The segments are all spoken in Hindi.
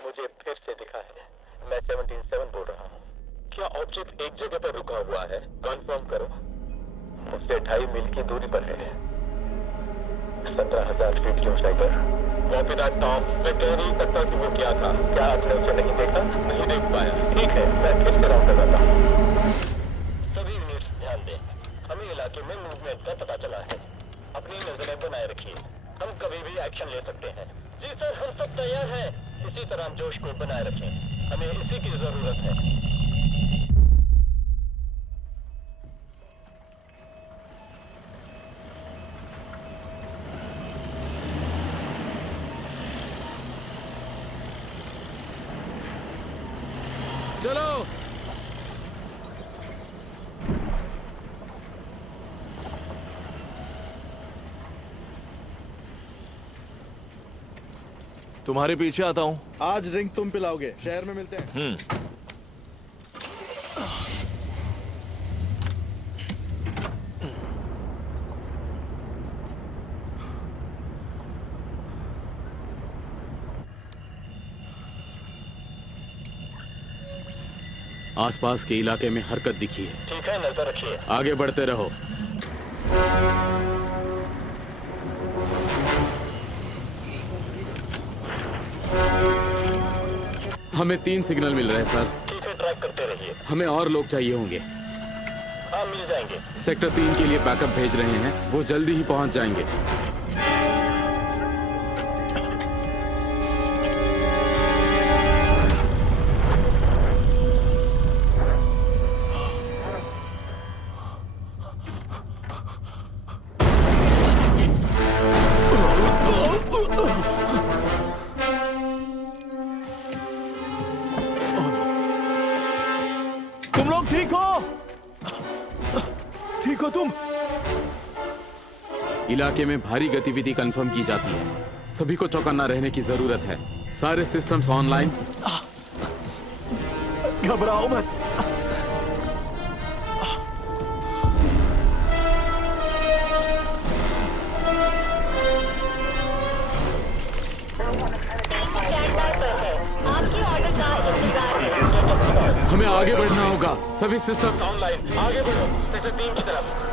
मुझे फिर से दिखा है। मैं 17-7 बोल रहा हूँ। क्या ऑब्जेक्ट एक जगह पर रुका हुआ है? कंफर्म करो। मुझसे 2.5 मील की दूरी पर है। 17,000 फीट की ऊंचाई पर। Copy that Tom. मैं कह नहीं सकता कि वो क्या था। क्या आपने उसे नहीं देखा? नहीं देख पाया। ठीक है, मैं फिर से राउंड लगाता हूँ। सभी यूनिट्स ध्यान दें। हमें इलाके में मूवमेंट का पता चला है। अपनी नजरें बनाए रखिए। हम कभी भी एक्शन ले सकते हैं। जी सर, हम सब तैयार हैं। इसी तरह जोश को बनाए रखें। हमें इसी की जरूरत है। चलो। तुम्हारे पीछे आता हूँ। आज ड्रिंक तुम पिलाओगे। शहर में मिलते हैं। आसपास के इलाके में हरकत दिखी है। ठीक है, नजर रखिए। आगे बढ़ते रहो। हमें 3 सिग्नल मिल रहे हैं सर। ठीक है, ट्रैक करते रहिए। हमें और लोग चाहिए होंगे। हाँ, मिल जाएंगे। सेक्टर 3 के लिए बैकअप भेज रहे हैं। वो जल्दी ही पहुंच जाएंगे। तुम लोग ठीक हो? ठीक हो तुम? इलाके में भारी गतिविधि कंफर्म की जाती है। सभी को चौकन्ना रहने की जरूरत है। सारे सिस्टम्स ऑनलाइन। घबराओ मत। आपकी ऑर्डर का इंतजार है। हमें आगे बढ़ना होगा। सभी सिस्टम ऑनलाइन। आगे बढ़ो। सेक्टर 3 की तरफ।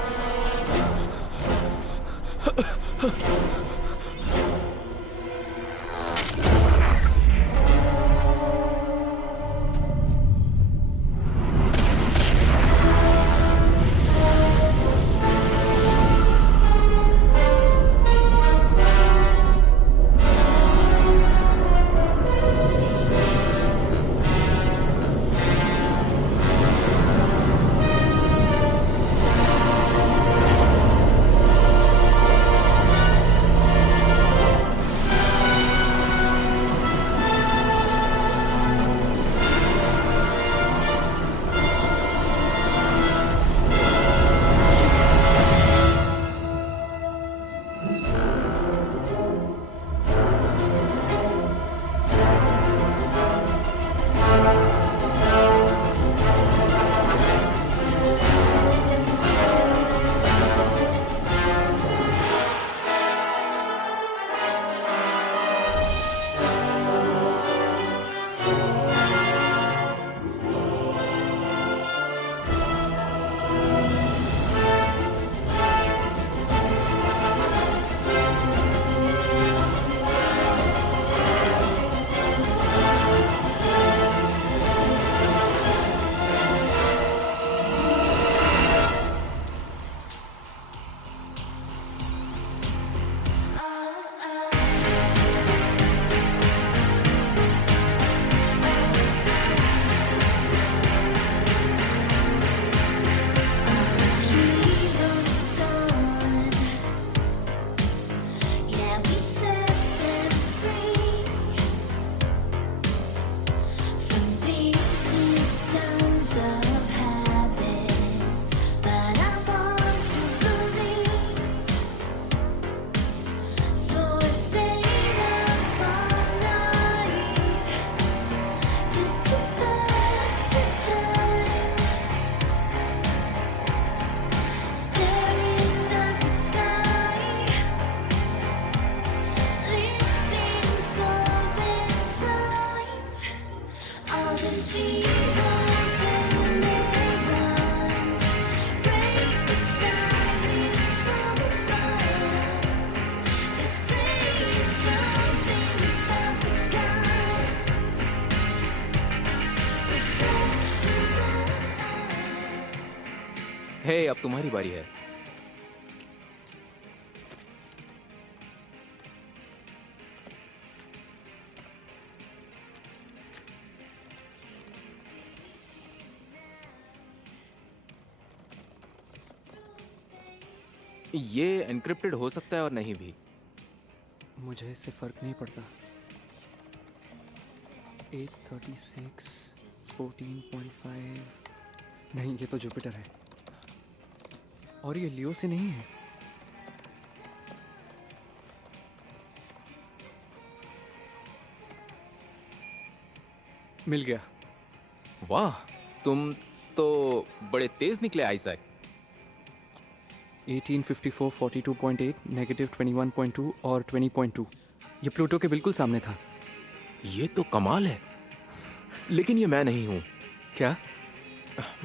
हे, अब तुम्हारी बारी है। ये एनक्रिप्टेड हो सकता है और नहीं भी। मुझे इससे फर्क नहीं पड़ता। 836 14.5 नहीं, ये तो जुपिटर है और ये लियो से नहीं है। मिल गया। वाह, तुम तो बड़े तेज निकले आइजैक। 1854 42.8 नेगेटिव 21.2 और 20.2। ये प्लूटो के बिल्कुल सामने था। ये तो कमाल है, लेकिन ये मैं नहीं हूं। क्या?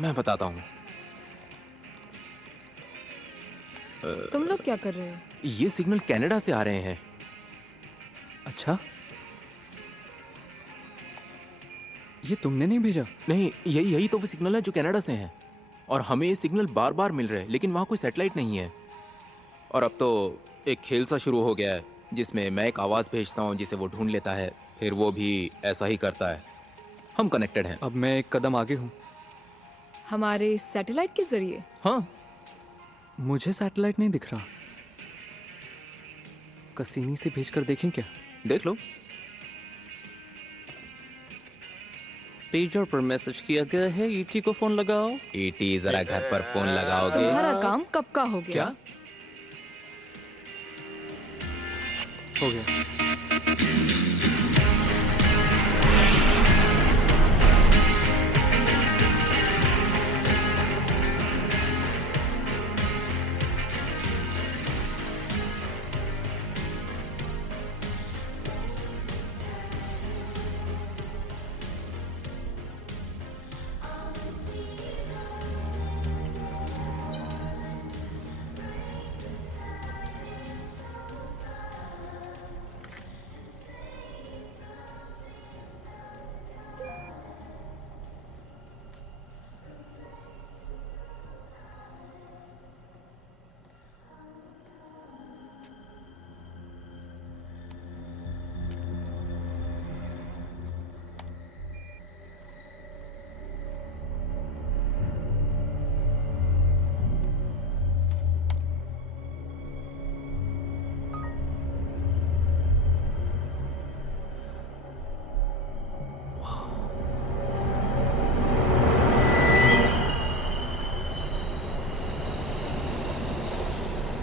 मैं बताता हूं। तुम लोग क्या कर रहे हो? ये सिग्नल कनाडा से आ रहे हैं। अच्छा, ये तुमने नहीं भेजा? नहीं, यही तो वो सिग्नल है जो कनाडा से हैं। और हमें ये सिग्नल बार बार मिल रहे हैं, लेकिन वहाँ कोई सैटेलाइट नहीं है। और अब तो एक खेल सा शुरू हो गया है जिसमें मैं एक आवाज़ भेजता हूँ जिसे वो ढूंढ लेता है, फिर वो भी ऐसा ही करता है। हम कनेक्टेड हैं। अब मैं एक कदम आगे हूँ। हमारे सैटेलाइट के जरिए? हाँ, मुझे सैटेलाइट नहीं दिख रहा। कसीनी से भेजकर देखें क्या? देख लो। पेजर पर मैसेज किया गया है, ईटी को फोन लगाओ। ईटी, जरा घर पर फोन लगाओगे? तुम्हारा काम कब का हो गया? क्या हो गया?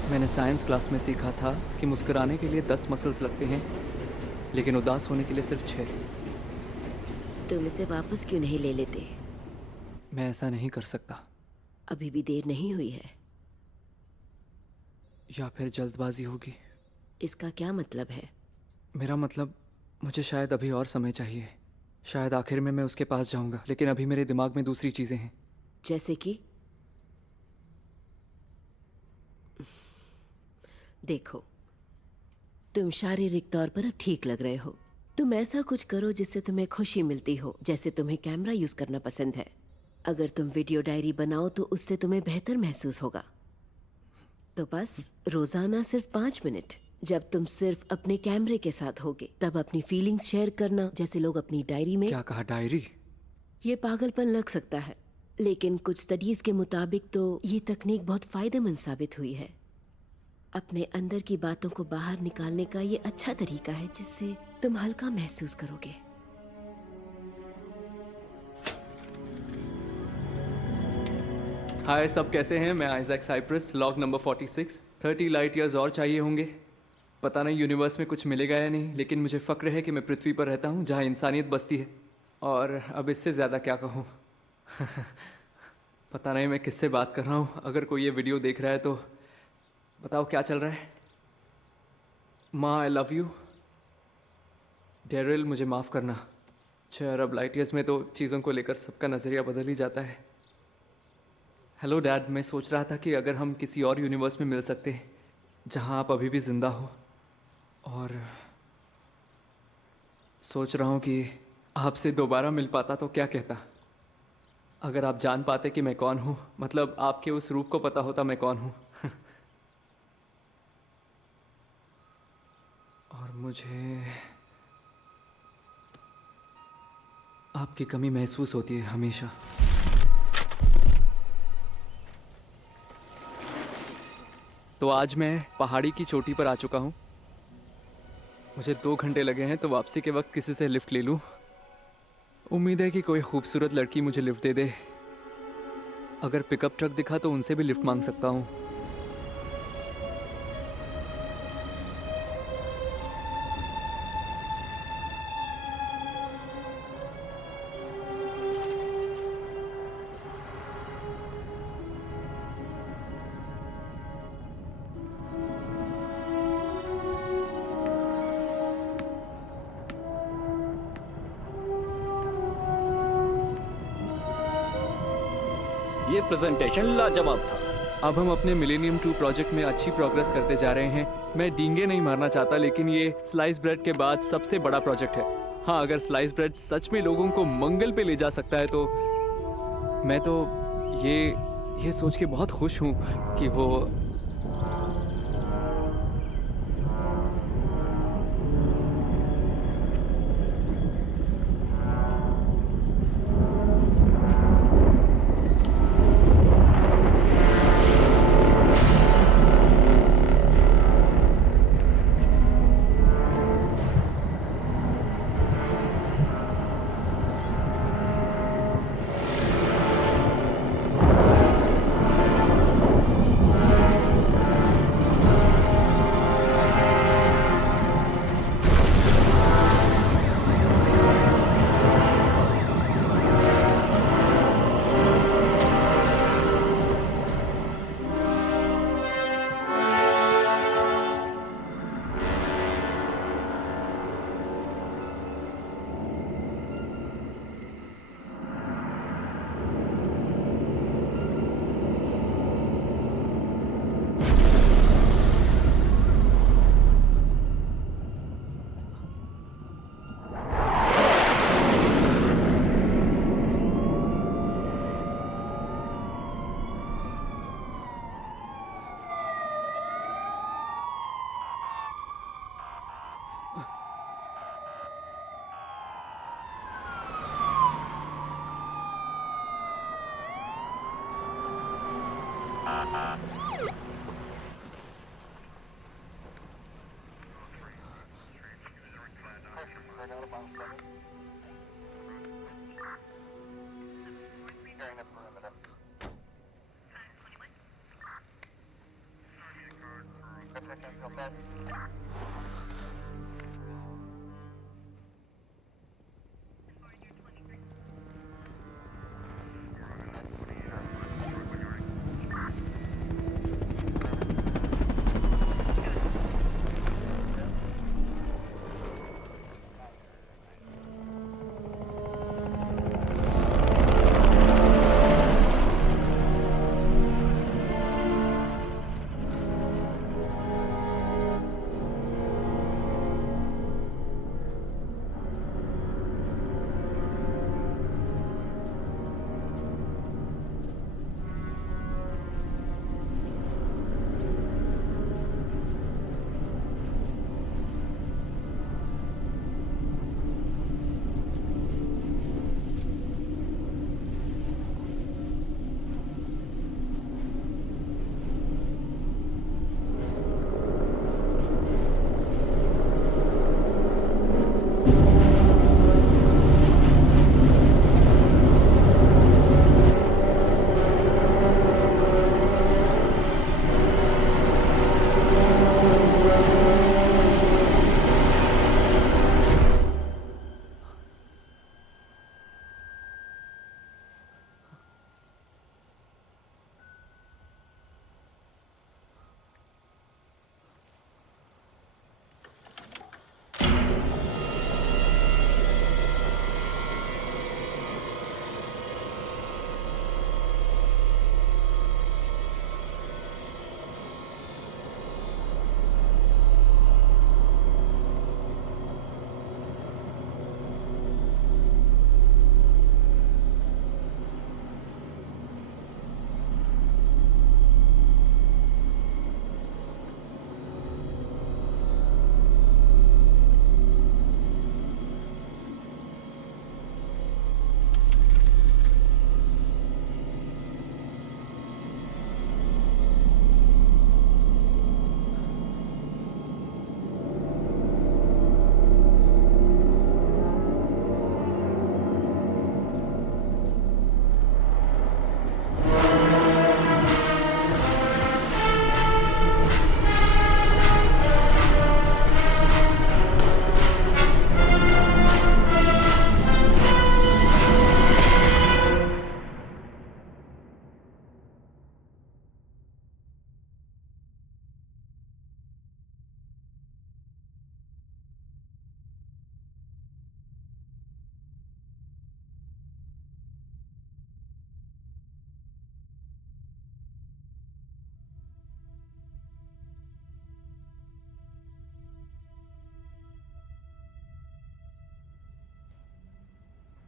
मैंने साइंस क्लास में सीखा था कि मुस्कुराने के लिए 10 मसल्स लगते हैं, लेकिन उदास होने के लिए सिर्फ 6। तुम इसे वापस क्यों नहीं ले लेते? मैं ऐसा नहीं कर सकता। अभी भी देर नहीं हुई है। या फिर जल्दबाजी होगी। इसका क्या मतलब है? मेरा मतलब, मुझे शायद अभी और समय चाहिए। शायद आखिर में मैं उसके पास जाऊंगा, लेकिन अभी मेरे दिमाग में दूसरी चीजें हैं। जैसे कि? देखो, तुम शारीरिक तौर पर अब ठीक लग रहे हो। तुम ऐसा कुछ करो जिससे तुम्हें खुशी मिलती हो, जैसे तुम्हें कैमरा यूज करना पसंद है। अगर तुम वीडियो डायरी बनाओ तो उससे तुम्हें बेहतर महसूस होगा। तो बस रोजाना सिर्फ 5 मिनट, जब तुम सिर्फ अपने कैमरे के साथ होगे, तब अपनी फीलिंग्स शेयर करना, जैसे लोग अपनी डायरी में। क्या कहा, डायरी? ये पागलपन लग सकता है, लेकिन कुछ स्टडीज के मुताबिक तो ये तकनीक बहुत फायदेमंद साबित हुई है। अपने अंदर की बातों को बाहर निकालने का ये अच्छा तरीका है जिससे तुम हल्का महसूस करोगे। हाय, सब कैसे हैं? मैं Isaac Cyprus, log number 46। 30 light years और चाहिए होंगे। पता नहीं यूनिवर्स में कुछ मिलेगा या नहीं, लेकिन मुझे फ़क्र है कि मैं पृथ्वी पर रहता हूँ जहाँ इंसानियत बसती है। और अब इससे ज़्यादा क्या कहूँ। पता नहीं मैं किससे बात कर रहा हूँ। अगर कोई ये वीडियो देख रहा है तो बताओ क्या चल रहा है। माँ, आई लव यू। डेरिल, मुझे माफ़ करना। 6 अरब लाइट ईयर्स में तो चीज़ों को लेकर सबका नज़रिया बदल ही जाता है। हेलो डैड, मैं सोच रहा था कि अगर हम किसी और यूनिवर्स में मिल सकते हैं जहाँ आप अभी भी ज़िंदा हो, और सोच रहा हूँ कि आपसे दोबारा मिल पाता तो क्या कहता। अगर आप जान पाते कि मैं कौन हूँ, मतलब आपके उस रूप को पता होता मैं कौन हूँ। और मुझे आपकी कमी महसूस होती है हमेशा। तो आज मैं पहाड़ी की चोटी पर आ चुका हूँ। मुझे 2 घंटे लगे हैं, तो वापसी के वक्त किसी से लिफ्ट ले लूँ। उम्मीद है कि कोई खूबसूरत लड़की मुझे लिफ्ट दे दे। अगर पिकअप ट्रक दिखा तो उनसे भी लिफ्ट मांग सकता हूँ। ये प्रेजेंटेशन लाजवाब था। अब हम अपने मिलेनियम 2 प्रोजेक्ट में अच्छी प्रोग्रेस करते जा रहे हैं। मैं डींगे नहीं मारना चाहता, लेकिन ये स्लाइस ब्रेड के बाद सबसे बड़ा प्रोजेक्ट है। हाँ, अगर स्लाइस ब्रेड सच में लोगों को मंगल पे ले जा सकता है तो मैं तो ये सोच के बहुत खुश हूँ कि वो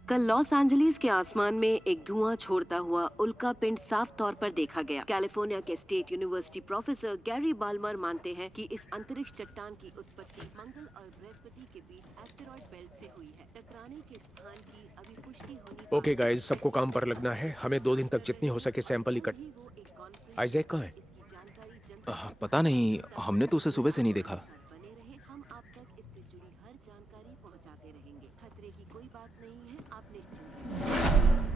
कल लॉस एंजलिस के आसमान में एक धुआं छोड़ता हुआ उल्का पिंड साफ तौर पर देखा गया। कैलिफोर्निया के state university professor Gary Balmer मानते हैं कि इस अंतरिक्ष चट्टान की उत्पत्ति मंगल और बृहस्पति के बीच एस्टेरॉयड बेल्ट से हुई है। टकराने के स्थान की अभी पुष्टि होनी। ओके गाइस, सबको काम पर लगना है। हमें 2 दिन तक जितनी हो सके सैंपल इकट्ठा। आइजैक कहाँ है? पता नहीं, हमने तो उसे सुबह से नहीं देखा। बने रहे, हम आप तक इससे जुड़ी हर जानकारी पहुंचाते रहेंगे। खतरे की कोई बात नहीं है, आप निश्चिंत रहिए।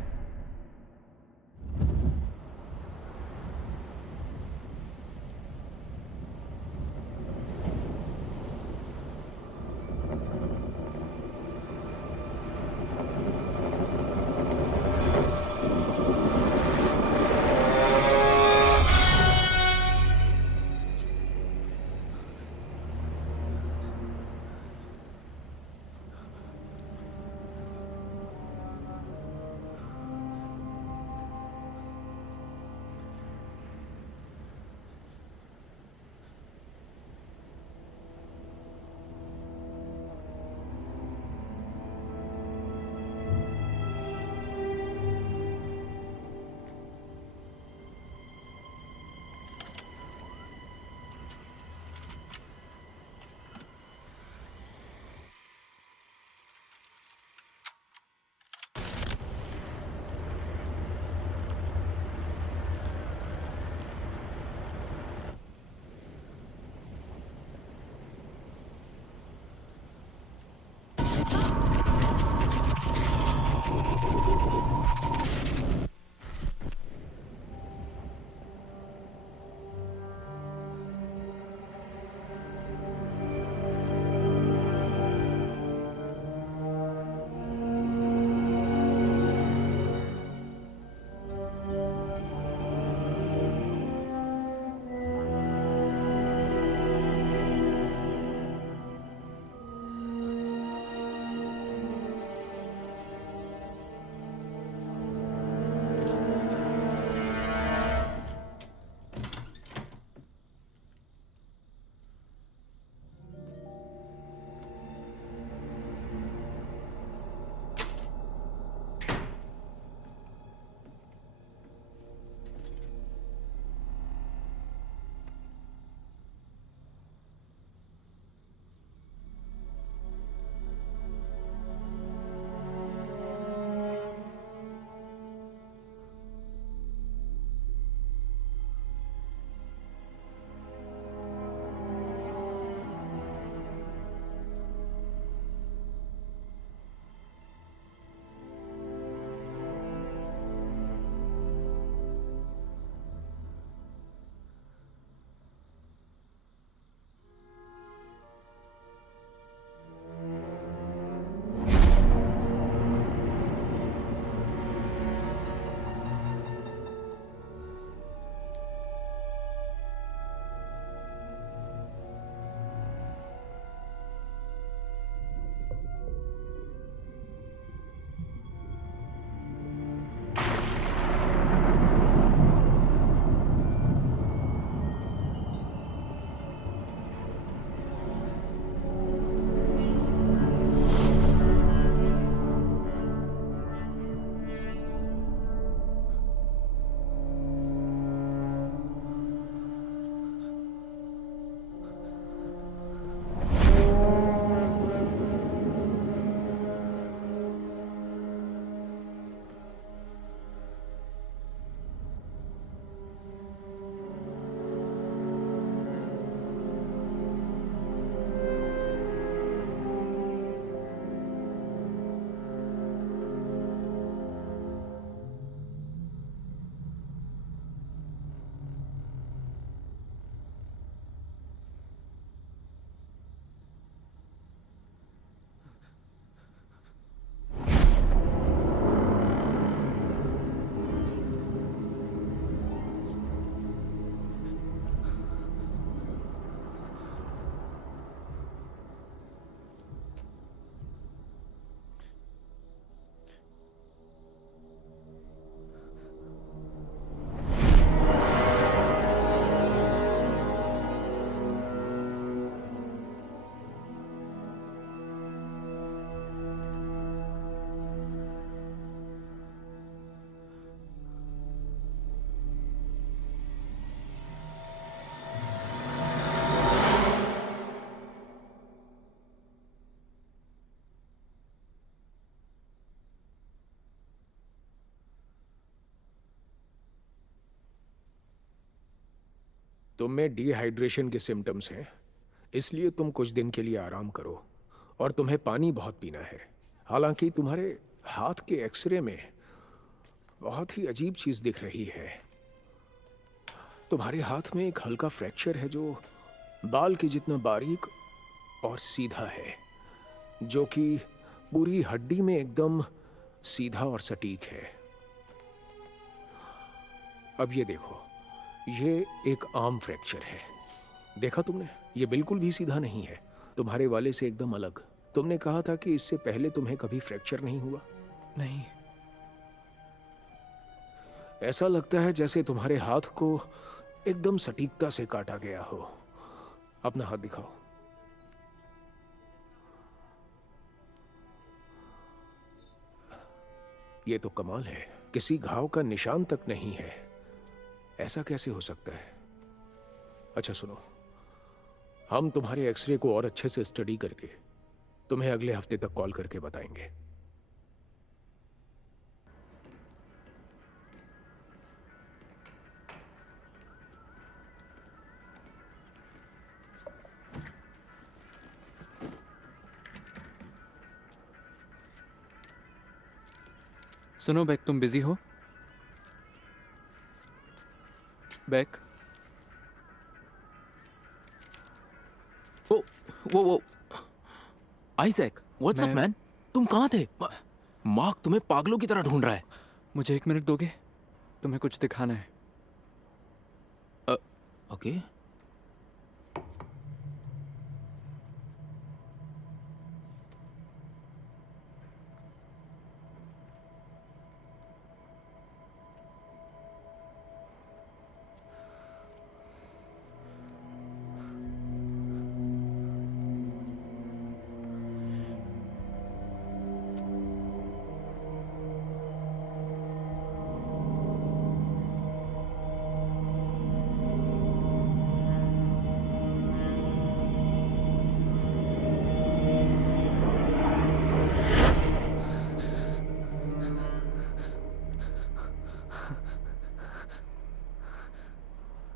तुम में डिहाइड्रेशन के सिम्टम्स हैं, इसलिए तुम कुछ दिन के लिए आराम करो और तुम्हें पानी बहुत पीना है। हालांकि तुम्हारे हाथ के एक्सरे में बहुत ही अजीब चीज दिख रही है। तुम्हारे हाथ में एक हल्का फ्रैक्चर है जो बाल के जितना बारीक और सीधा है, जो कि पूरी हड्डी में एकदम सीधा और सटीक है। अब ये देखो, ये एक आर्म फ्रैक्चर है। देखा तुमने? ये बिल्कुल भी सीधा नहीं है, तुम्हारे वाले से एकदम अलग। तुमने कहा था कि इससे पहले तुम्हें कभी फ्रैक्चर नहीं हुआ। नहीं। ऐसा लगता है जैसे तुम्हारे हाथ को एकदम सटीकता से काटा गया हो। अपना हाथ दिखाओ। ये तो कमाल है, किसी घाव का निशान तक नहीं है। ऐसा कैसे हो सकता है? अच्छा सुनो, हम तुम्हारे एक्सरे को और अच्छे से स्टडी करके तुम्हें अगले हफ्ते तक कॉल करके बताएंगे। सुनो बैक, तुम बिजी हो? बैक, वो आइजैक, व्हाट्स अप मैन? तुम कहाँ थे? मार्क तुम्हें पागलों की तरह ढूंढ रहा है। मुझे 1 मिनट दोगे? तुम्हें कुछ दिखाना है। ओके।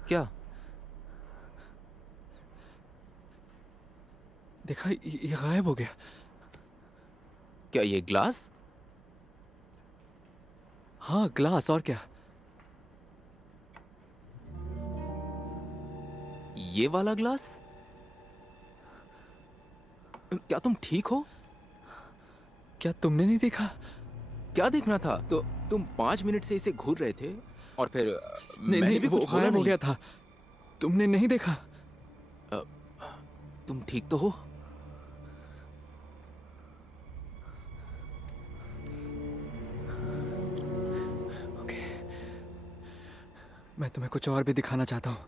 क्या देखा, ये गायब हो गया। क्या ये ग्लास? हाँ, ग्लास। और क्या? ये वाला ग्लास? क्या तुम ठीक हो? क्या तुमने नहीं देखा? क्या देखना था? तो तुम 5 मिनट से इसे घूर रहे थे और फिर नहीं, मैंने नहीं, भी वो कुछ बोला गायब हो नहीं। गया था। तुमने नहीं देखा? तुम ठीक तो हो? ओके, मैं तुम्हें कुछ और भी दिखाना चाहता हूँ।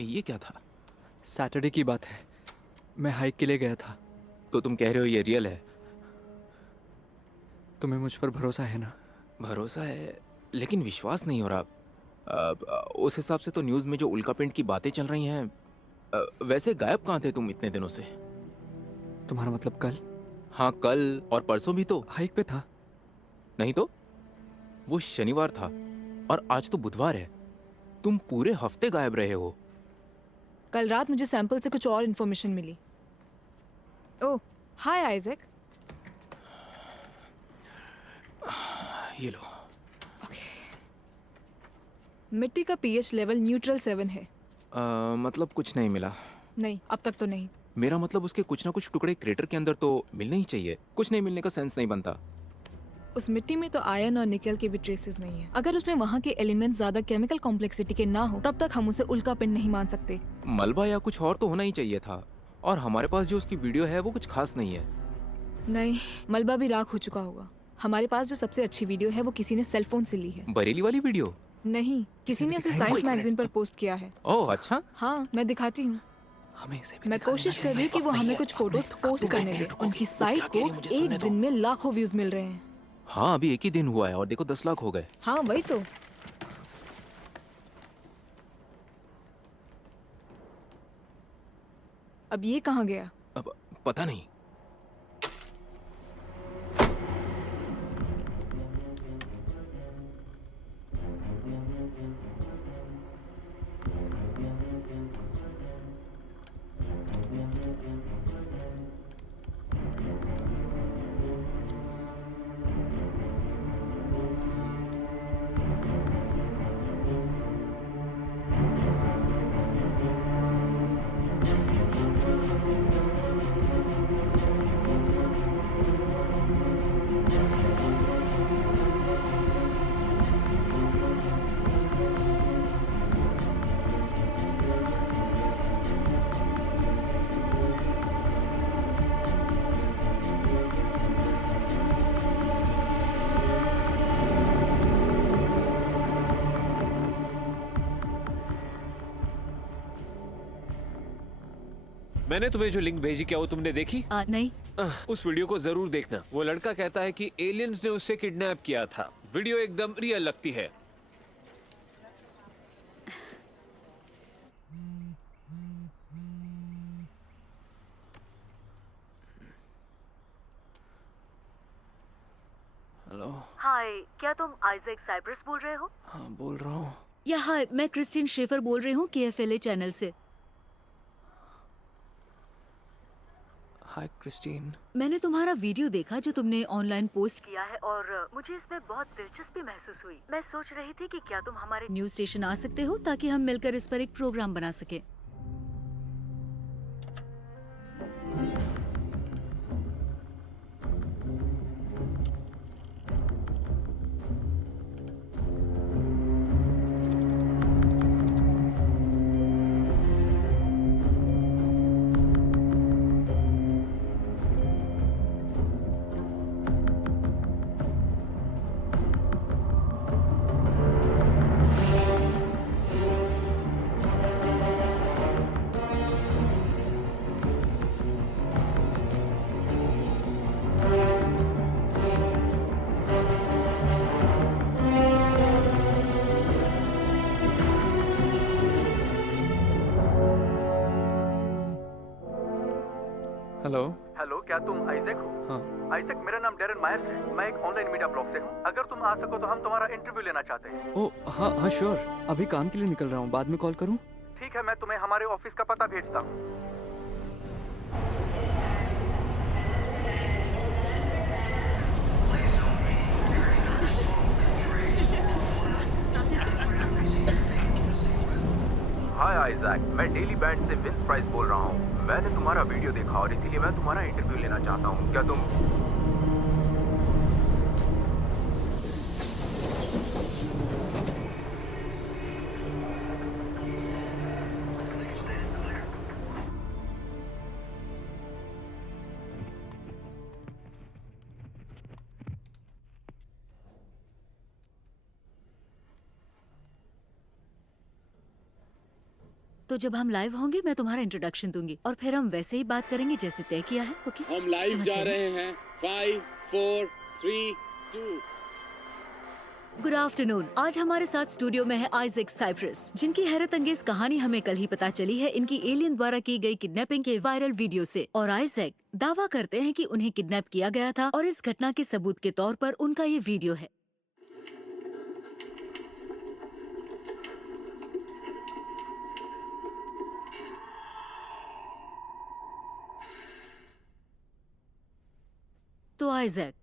ये क्या था? सैटरडे की बात है, मैं हाइक के लिए गया था। तो तुम कह रहे हो ये रियल है? तुम्हें मुझ पर भरोसा है ना? भरोसा है, लेकिन विश्वास नहीं हो रहा। उस हिसाब से तो न्यूज़ में जो उल्कापिंड की बातें चल रही हैं, वैसे गायब कहाँ थे तुम इतने दिनों से? तुम्हारा मतलब कल? हाँ, कल और परसों भी तो हाइक पे था। नहीं तो वो शनिवार था और आज तो बुधवार है। तुम पूरे हफ्ते गायब रहे हो। कल रात मुझे सैंपल से कुछ और इन्फॉर्मेशन मिली। ओह, हाय आइजैक। ये लो। मिट्टी का पीएच लेवल न्यूट्रल 7 है। मतलब कुछ नहीं मिला? नहीं, अब तक तो नहीं। मेरा मतलब उसके कुछ ना कुछ टुकड़े क्रेटर के अंदर तो मिलने ही चाहिए। कुछ नहीं मिलने का सेंस नहीं बनता। उस मिट्टी में तो आयरन और निकल के भी ट्रेसेस नहीं है। अगर उसमें वहाँ के एलिमेंट्स ज्यादा केमिकल कॉम्प्लेक्सिटी के ना हो, तब तक हम उसे उल्कापिंड नहीं मान सकते। मलबा या कुछ और तो होना ही चाहिए था। और हमारे पास जो उसकी वीडियो है वो कुछ खास नहीं है। नहीं, मलबा भी राख हो चुका होगा। हमारे पास जो सबसे अच्छी वीडियो है वो किसी ने सेल फोन से ली है। बरेली वाली वीडियो? नहीं, किसी ने उसे साइंस मैगजीन पर पोस्ट किया है। ओह अच्छा। हाँ, मैं दिखाती हूँ। हमें इसे मैं कोशिश कर रही हूँ कि वो हमें कुछ फोटोज पोस्ट करने दे। उनकी साइट को एक दिन में लाखों व्यूज मिल रहे हैं। हाँ, अभी एक ही दिन हुआ है और देखो 10 लाख हो गए। हाँ, वही तो। अब ये कहाँ गया? अब पता नहीं। मैंने तुम्हें जो लिंक भेजी, क्या वो तुमने देखी? नहीं। उस वीडियो को जरूर देखना। वो लड़का कहता है कि एलियंस ने उससे किडनैप किया था। वीडियो एकदम रियल लगती है। हेलो। हाय, क्या तुम आइजैक साइप्रस बोल रहे हो? हाँ, बोल रहा हूँ। या हाय, मैं क्रिस्टीन शेफर बोल रही हूँ KFLA चैनल से। हाय क्रिस्टीन। मैंने तुम्हारा वीडियो देखा जो तुमने ऑनलाइन पोस्ट किया है और मुझे इसमें बहुत दिलचस्पी महसूस हुई। मैं सोच रही थी कि क्या तुम हमारे न्यूज स्टेशन आ सकते हो ताकि हम मिलकर इस पर एक प्रोग्राम बना सके। हेलो। हेलो, क्या तुम आइजैक हो? हाँ। आइजैक, मेरा नाम डेरन मायर्स है। मैं एक ऑनलाइन मीडिया ब्लॉग से हूँ। अगर तुम आ सको तो हम तुम्हारा इंटरव्यू लेना चाहते हैं। ओह हाँ हाँ श्योर। अभी काम के लिए निकल रहा हूँ, बाद में कॉल करूँ? ठीक है, मैं तुम्हें हमारे ऑफिस का पता भेजता हूँ। हाय आइजैक, मैं डेली बैंड से विंस प्राइस बोल रहा हूँ। मैंने तुम्हारा वीडियो देखा और इसीलिए मैं तुम्हारा इंटरव्यू लेना चाहता हूँ। क्या तुम तो जब हम लाइव होंगे मैं तुम्हारा इंट्रोडक्शन दूंगी और फिर हम वैसे ही बात करेंगे जैसे तय किया है। ओके? हम लाइव समझ जा गए ना? रहे हैं। 5 4 3 2। Good afternoon. आज हमारे साथ स्टूडियो में है आइजैक साइप्रस, जिनकी हैरत अंगेज कहानी हमें कल ही पता चली है इनकी एलियन द्वारा की गई किडनैपिंग के वायरल वीडियो से। और आइजैक दावा करते हैं कि उन्हें किडनैप किया गया था और इस घटना के सबूत के तौर पर उनका ये वीडियो है। तो आइजैक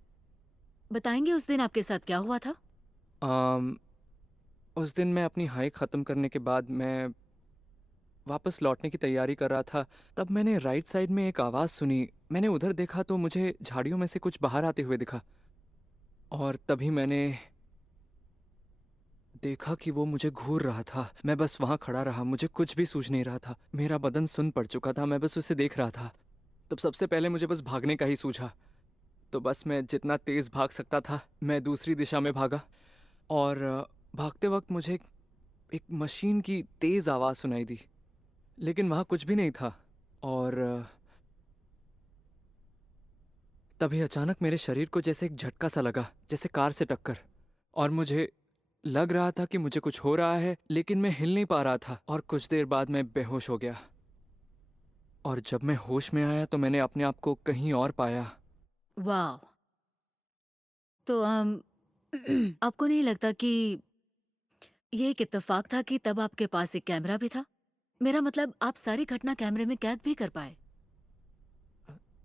बताएंगे उस दिन आपके साथ क्या हुआ था? उस दिन मैं अपनी हाइक ख़त्म करने के बाद मैं वापस लौटने की तैयारी कर रहा था। तब मैंने राइट साइड में एक आवाज़ सुनी। मैंने उधर देखा तो मुझे झाड़ियों में से कुछ बाहर आते हुए दिखा और तभी मैंने देखा कि वो मुझे घूर रहा था। मैं बस वहाँ खड़ा रहा, मुझे कुछ भी सूझ नहीं रहा था। मेरा बदन सुन्न पड़ चुका था, मैं बस उसे देख रहा था। तब सबसे पहले मुझे बस भागने का ही सूझा। तो बस मैं जितना तेज़ भाग सकता था मैं दूसरी दिशा में भागा और भागते वक्त मुझे एक मशीन की तेज़ आवाज़ सुनाई दी, लेकिन वहाँ कुछ भी नहीं था। और तभी अचानक मेरे शरीर को जैसे एक झटका सा लगा, जैसे कार से टक्कर। और मुझे लग रहा था कि मुझे कुछ हो रहा है, लेकिन मैं हिल नहीं पा रहा था और कुछ देर बाद मैं बेहोश हो गया। और जब मैं होश में आया तो मैंने अपने आप को कहीं और पाया। वाह। तो आपको नहीं लगता कि ये एक इत्तेफाक था कि तब आपके पास एक कैमरा भी था? मेरा मतलब आप सारी घटना कैमरे में कैद भी कर पाए।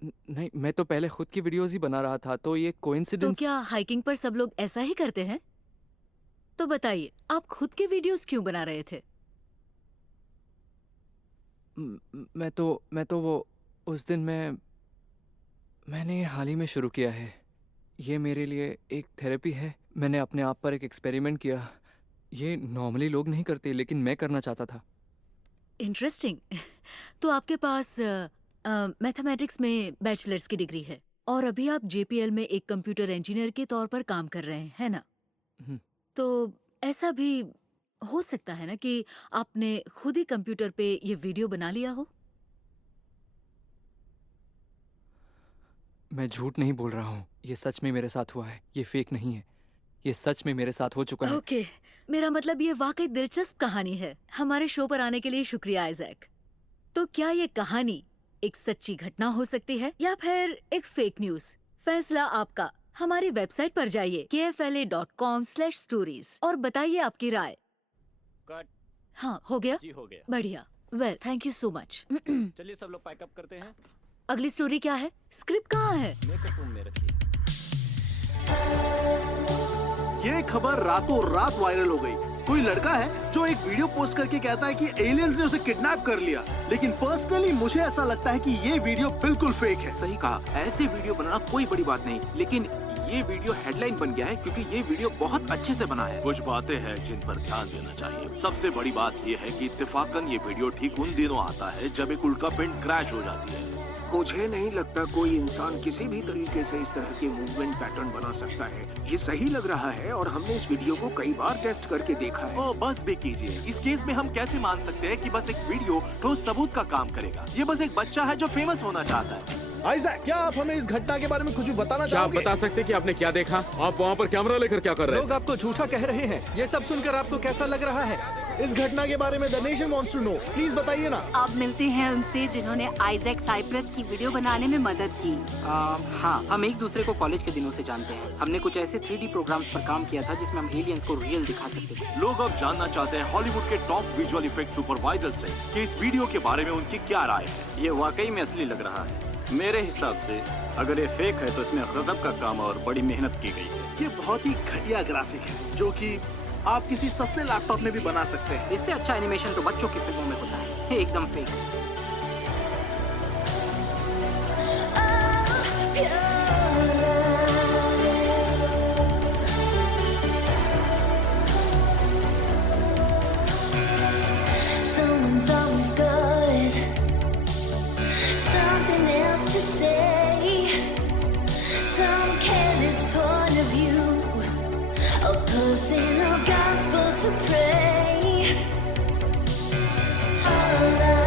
नहीं, मैं तो पहले खुद की वीडियोस ही बना रहा था, तो ये तो कोइंसिडेंस। क्या हाइकिंग पर सब लोग ऐसा ही करते हैं? तो बताइए, आप खुद के वीडियोस क्यों बना रहे थे? मैं तो वो उस दिन मैंने ये हाल ही में शुरू किया है। ये मेरे लिए एक थेरेपी है। मैंने अपने आप पर एक एक्सपेरिमेंट किया। ये नॉर्मली लोग नहीं करते, लेकिन मैं करना चाहता था। इंटरेस्टिंग। तो आपके पास मैथमेटिक्स में बैचलर्स की डिग्री है और अभी आप जेपीएल में एक कंप्यूटर इंजीनियर के तौर पर काम कर रहे हैं, है ना? हम्म। तो ऐसा भी हो सकता है ना कि आपने खुद ही कंप्यूटर पे ये वीडियो बना लिया हो? मैं झूठ नहीं बोल रहा हूँ। ये सच में मेरे साथ हुआ है। ये फेक नहीं है। ये सच में मेरे साथ हो चुका है। ओके, मेरा मतलब ये वाकई दिलचस्प कहानी है। हमारे शो पर आने के लिए शुक्रिया आइजैक। तो क्या ये कहानी एक सच्ची घटना हो सकती है या फिर एक फेक न्यूज? फैसला आपका। हमारी वेबसाइट पर जाइए kfla.com/stories और बताइए आपकी राय। कट। हाँ, हो गया? जी हो गया। बढ़िया। Well, thank you so much. चलिए सब लोग पैकअप करते हैं। अगली स्टोरी क्या है? स्क्रिप्ट कहाँ है? मेकअप रूम में रखिए। ये खबर रातों रात वायरल हो गई। कोई लड़का है जो एक वीडियो पोस्ट करके कहता है कि एलियंस ने उसे किडनैप कर लिया, लेकिन पर्सनली मुझे ऐसा लगता है कि ये वीडियो बिल्कुल फेक है। सही कहा, ऐसे वीडियो बनाना कोई बड़ी बात नहीं, लेकिन ये वीडियो हेडलाइन बन गया है क्योंकि ये वीडियो बहुत अच्छे से बना है। कुछ बातें हैं जिन पर ध्यान देना चाहिए। सबसे बड़ी बात ये है कि इत्तेफाकन ये वीडियो ठीक उन दिनों आता है जब एक उल्कापिंड क्रैश हो जाती है। मुझे नहीं लगता कोई इंसान किसी भी तरीके से इस तरह के मूवमेंट पैटर्न बना सकता है। ये सही लग रहा है और हमने इस वीडियो को कई बार टेस्ट करके देखा है। ओ बस भी कीजिए। इस केस में हम कैसे मान सकते हैं कि बस एक वीडियो ठोस सबूत का काम करेगा? ये बस एक बच्चा है जो फेमस होना चाहता है। आइजैक, क्या आप हमें इस घटना के बारे में कुछ भी बताना क्या आप चाहोगे? बता सकते कि आपने क्या देखा? आप वहाँ पर कैमरा लेकर क्या कर रहे लोग आपको झूठा कह रहे हैं। ये सब सुनकर आपको कैसा लग रहा है? इस घटना के बारे में the nation wants to know. Please बताइए ना। आप मिलते हैं उनसे जिन्होंने आइजैक साइप्रस की वीडियो बनाने में मदद की। हाँ, हम एक दूसरे को कॉलेज के दिनों से जानते हैं। हमने कुछ ऐसे 3D प्रोग्राम्स पर काम किया था जिसमें हम एलियंस को रियल दिखा सकते थे। लोग अब जानना चाहते हैं हॉलीवुड के टॉप विजुअल इफेक्ट सुपरवाइजर से कि इस वीडियो के बारे में उनकी क्या राय है। ये वाकई में असली लग रहा है। मेरे हिसाब से अगर ये फेक है तो इसमें गजब का काम और बड़ी मेहनत की गई है। ये बहुत ही घटिया ग्राफिक है जो कि आप किसी सस्ते लैपटॉप में भी बना सकते हैं। इससे अच्छा एनिमेशन तो बच्चों की फिल्मों में होता है। एकदम fake. Someone's always good. Something else to say. Some careless point of view. A personal gospel to pray. Our lives.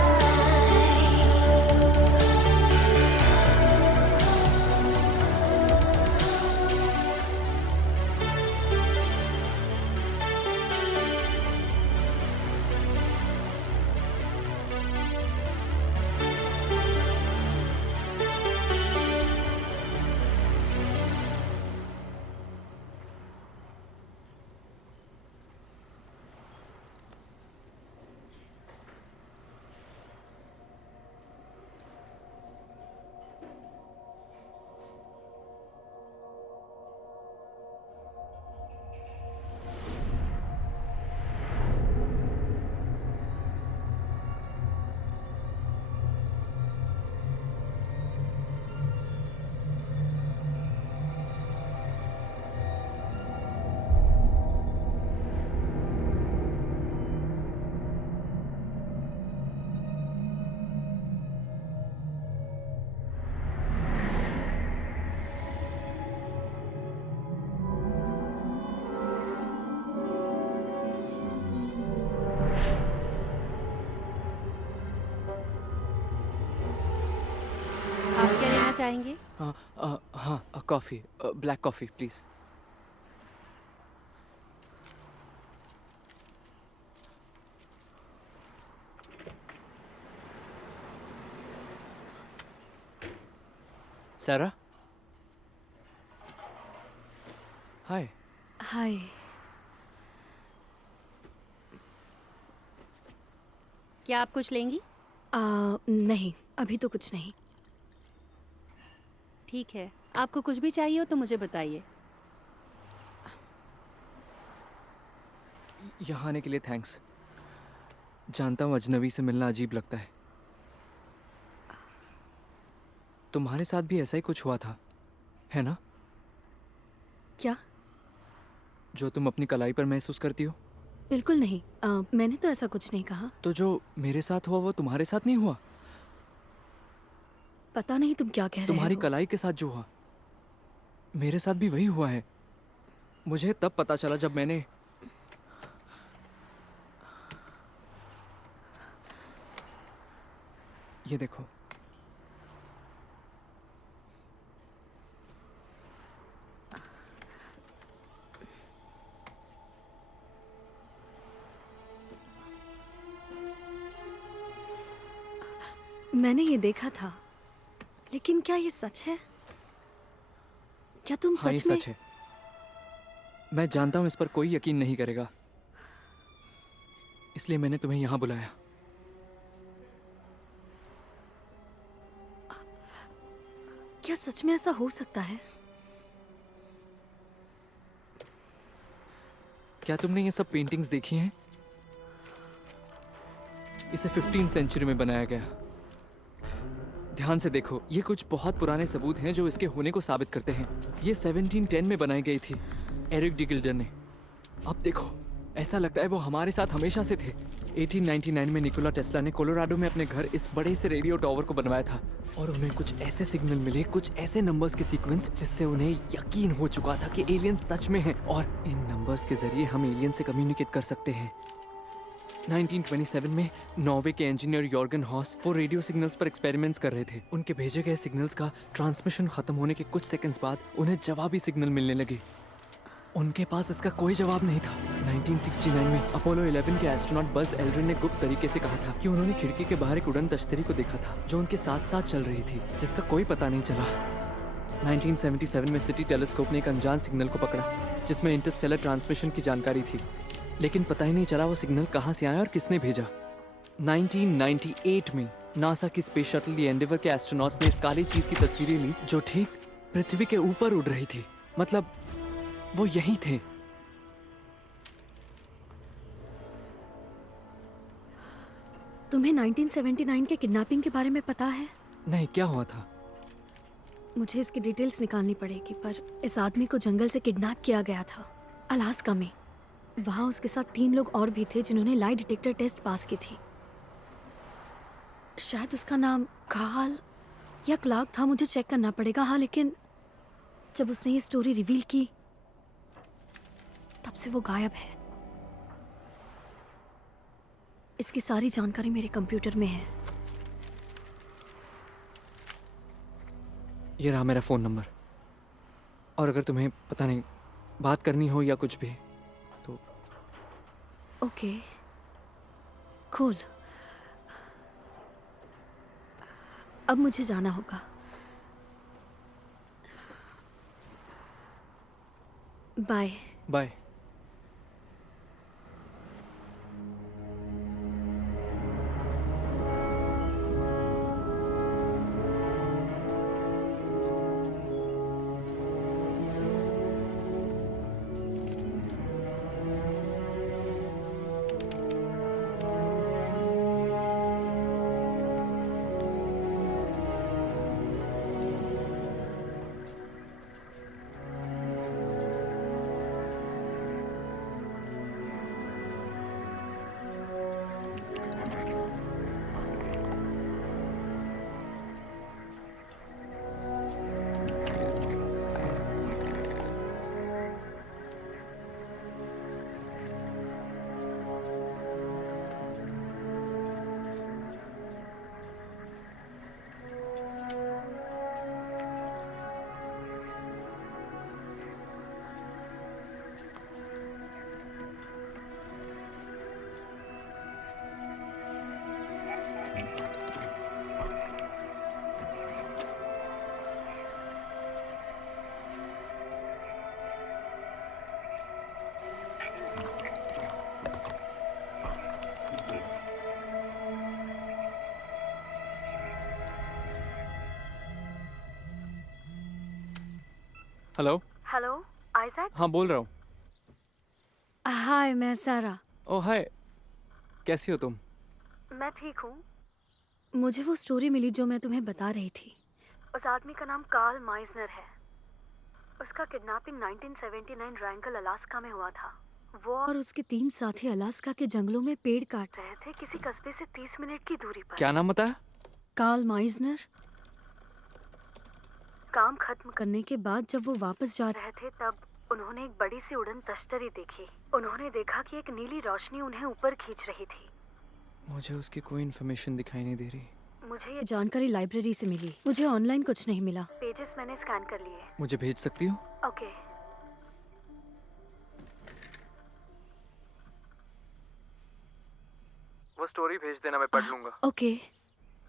आप क्या लेना चाहेंगे? हाँ, कॉफी, ब्लैक कॉफी प्लीज। सारा, हाय। हाय। क्या आप कुछ लेंगी? नहीं, अभी तो कुछ नहीं। ठीक है, आपको कुछ भी चाहिए हो तो मुझे बताइए। यहाँ आने के लिए थैंक्स। जानता हूँ अजनबी से मिलना अजीब लगता है। तुम्हारे साथ भी ऐसा ही कुछ हुआ था, है ना? क्या? जो तुम अपनी कलाई पर महसूस करती हो। बिल्कुल नहीं, मैंने तो ऐसा कुछ नहीं कहा। तो जो मेरे साथ हुआ वो तुम्हारे साथ नहीं हुआ? पता नहीं तुम क्या कह रहे हो। तुम्हारी कलाई के साथ जो हुआ मेरे साथ भी वही हुआ है। मुझे तब पता चला जब मैंने ये देखो। मैंने ये देखा था, लेकिन क्या ये सच है? क्या तुम हाँ, सच ये में? सच है। मैं जानता हूं इस पर कोई यकीन नहीं करेगा, इसलिए मैंने तुम्हें यहां बुलाया। क्या सच में ऐसा हो सकता है? क्या तुमने ये सब पेंटिंग्स देखी हैं? इसे 15वीं सेंचुरी में बनाया गया। ध्यान से देखो, ये कुछ बहुत पुराने सबूत हैं जो इसके होने को साबित करते हैं। ये 1710 में बनाई गई थी एरिक डी गिल्डर ने। अब देखो, ऐसा लगता है वो हमारे साथ हमेशा से थे। 1899 में निकोला टेस्ला ने कोलोराडो में अपने घर इस बड़े से रेडियो टावर को बनवाया था और उन्हें कुछ ऐसे सिग्नल मिले, कुछ ऐसे नंबर्स के सीक्वेंस जिससे उन्हें यकीन हो चुका था कि एलियंस सच में हैं और इन नंबर्स के जरिए हम एलियन से कम्युनिकेट कर सकते हैं। 1927 में नॉर्वे के इंजीनियर यॉर्गन हॉस वो रेडियो सिग्नल्स पर एक्सपेरिमेंट्स कर रहे थे। उनके भेजे गए सिग्नल्स का ट्रांसमिशन खत्म होने के कुछ सेकंड्स बाद उन्हें जवाबी सिग्नल मिलने लगे। उनके पास इसका कोई जवाब नहीं था। 1969 में अपोलो 11 के एस्ट्रोनॉट बज एल्ड्रिन ने गुप्त तरीके से कहा था कि उन्होंने खिड़की के बाहर एक उड़न तश्तरी को देखा था जो उनके साथ साथ चल रही थी, जिसका कोई पता नहीं चला। 1977 में सिटी टेलीस्कोप ने एक अनजान सिग्नल को पकड़ा जिसमें इंटरस्टेलर ट्रांसमिशन की जानकारी थी, लेकिन पता ही नहीं चला वो सिग्नल कहाँ से आया और किसने भेजा। 1998 में नासा की स्पेस शटल दी एंडेवर के एस्ट्रोनॉट्स ने इस काली चीज की तस्वीरें ली जो ठीक पृथ्वी के ऊपर उड़ रही थी। मतलब वो यही थे। तुम्हें 1979 के किडनैपिंग के बारे में पता है? नहीं, क्या हुआ था? मुझे इसकी डिटेल्स निकालनी पड़ेगी, पर इस आदमी को जंगल से किडनैप किया गया था, अलास्का में। वहाँ उसके साथ 3 लोग और भी थे जिन्होंने लाई डिटेक्टर टेस्ट पास की थी। शायद उसका नाम कार्ल या क्लार्क था, मुझे चेक करना पड़ेगा। हाँ, लेकिन जब उसने ये स्टोरी रिवील की तब से वो गायब है। इसकी सारी जानकारी मेरे कंप्यूटर में है। ये रहा मेरा फोन नंबर, और अगर तुम्हें पता नहीं बात करनी हो या कुछ भी तो। Okay, cool. अब मुझे जाना होगा। Bye. Bye. Hello. Hello Isaac. हाँ बोल रहा हूँ। हाय, मैं सारा। ओह हाय, कैसी हो तुम? मैं ठीक हूँ। मुझे वो स्टोरी मिली जो मैं तुम्हें बता रही थी। उस आदमी का नाम कार्ल माइजनर है। उसका किडनैपिंग 1979 रैंगल अलास्का में हुआ था। वो और उसके 3 साथी अलास्का के जंगलों में पेड़ काट रहे थे, किसी कस्बे से 30 मिनट की दूरी पर। क्या नाम बताया? Karl Meisner. काम खत्म करने के बाद जब वो वापस जा रहे थे तब उन्होंने एक बड़ी सी उड़न तश्तरी देखी। उन्होंने देखा कि एक नीली रोशनी उन्हें ऊपर खींच रही थी। मुझे उसकी कोई इन्फॉर्मेशन दिखाई नहीं दे रही। मुझे ये जानकारी लाइब्रेरी से मिली। मुझे ऑनलाइन कुछ नहीं मिला। पेजेस मैंने स्कैन कर लिए। मुझे भेज सकती हो? ओके। वो स्टोरी भेज देना, मैं पढ़ लूंगा। Okay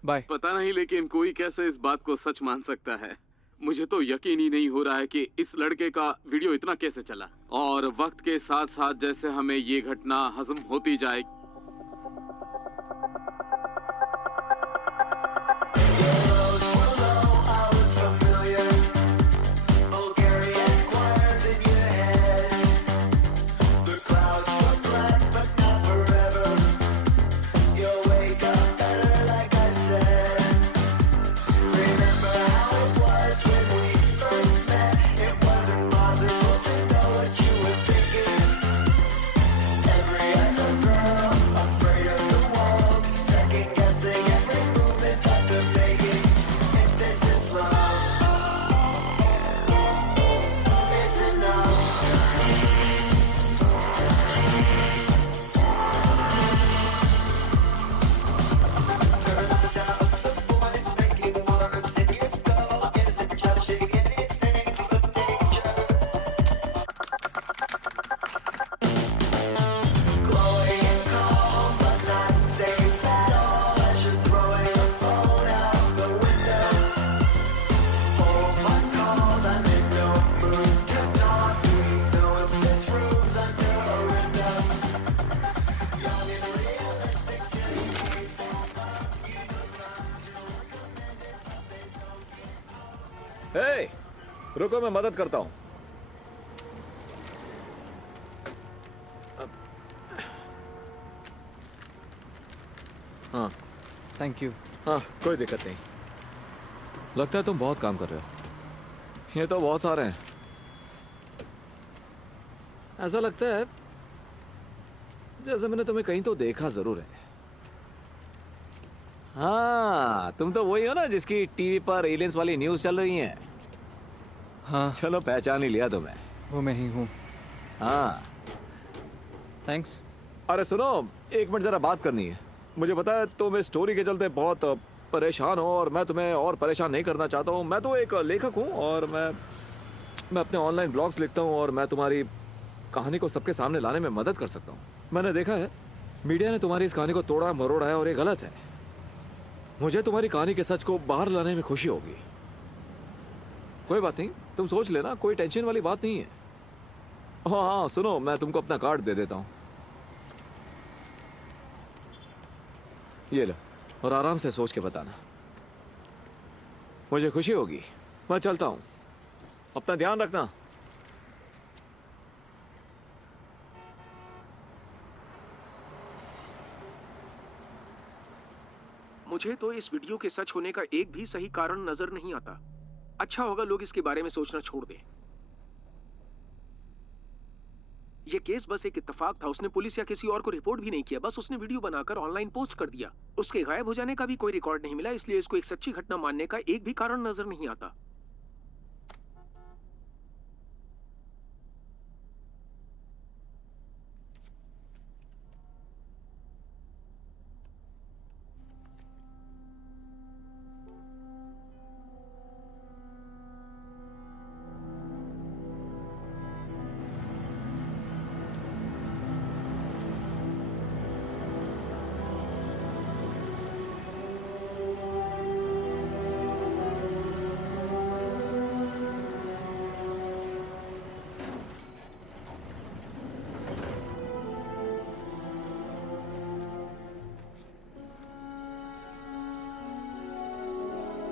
bye. पता नहीं लेकिन कोई कैसे इस बात को सच मान सकता है। मुझे तो यकीन ही नहीं हो रहा है कि इस लड़के का वीडियो इतना कैसे चला, और वक्त के साथ साथ जैसे हमें ये घटना हजम होती जाए। हे, रुको मैं मदद करता हूँ। हाँ थैंक यू। हाँ कोई दिक्कत नहीं। लगता है तुम बहुत काम कर रहे हो। ये तो बहुत सारे हैं। ऐसा लगता है जैसे मैंने तुम्हें कहीं तो देखा जरूर है। हाँ तुम तो वही हो ना जिसकी टीवी पर एलियंस वाली न्यूज़ चल रही है। हाँ चलो पहचान ही लिया तुम्हें। वो मैं ही हूँ। हाँ थैंक्स। अरे सुनो, एक मिनट जरा बात करनी है। मुझे पता है तुम इस स्टोरी के चलते बहुत परेशान हो और मैं तुम्हें और परेशान नहीं करना चाहता हूँ। मैं तो एक लेखक हूँ और मैं अपने ऑनलाइन ब्लॉग्स लिखता हूँ और मैं तुम्हारी कहानी को सबके सामने लाने में मदद कर सकता हूँ। मैंने देखा है मीडिया ने तुम्हारी इस कहानी को तोड़ा मरोड़ा है और ये गलत है। मुझे तुम्हारी कहानी के सच को बाहर लाने में खुशी होगी। कोई बात नहीं, तुम सोच लेना, कोई टेंशन वाली बात नहीं है। हाँ सुनो, मैं तुमको अपना कार्ड दे देता हूँ। ये लो और आराम से सोच के बताना। मुझे खुशी होगी। मैं चलता हूँ, अपना ध्यान रखना। मुझे तो इस वीडियो के सच होने का एक भी सही कारण नजर नहीं आता। अच्छा होगा लोग इसके बारे में सोचना छोड़ दें। ये केस बस एक इत्तेफाक था। उसने पुलिस या किसी और को रिपोर्ट भी नहीं किया, बस उसने वीडियो बनाकर ऑनलाइन पोस्ट कर दिया। उसके गायब हो जाने का भी कोई रिकॉर्ड नहीं मिला, इसलिए इसको एक सच्ची घटना मानने का एक भी कारण नजर नहीं आता।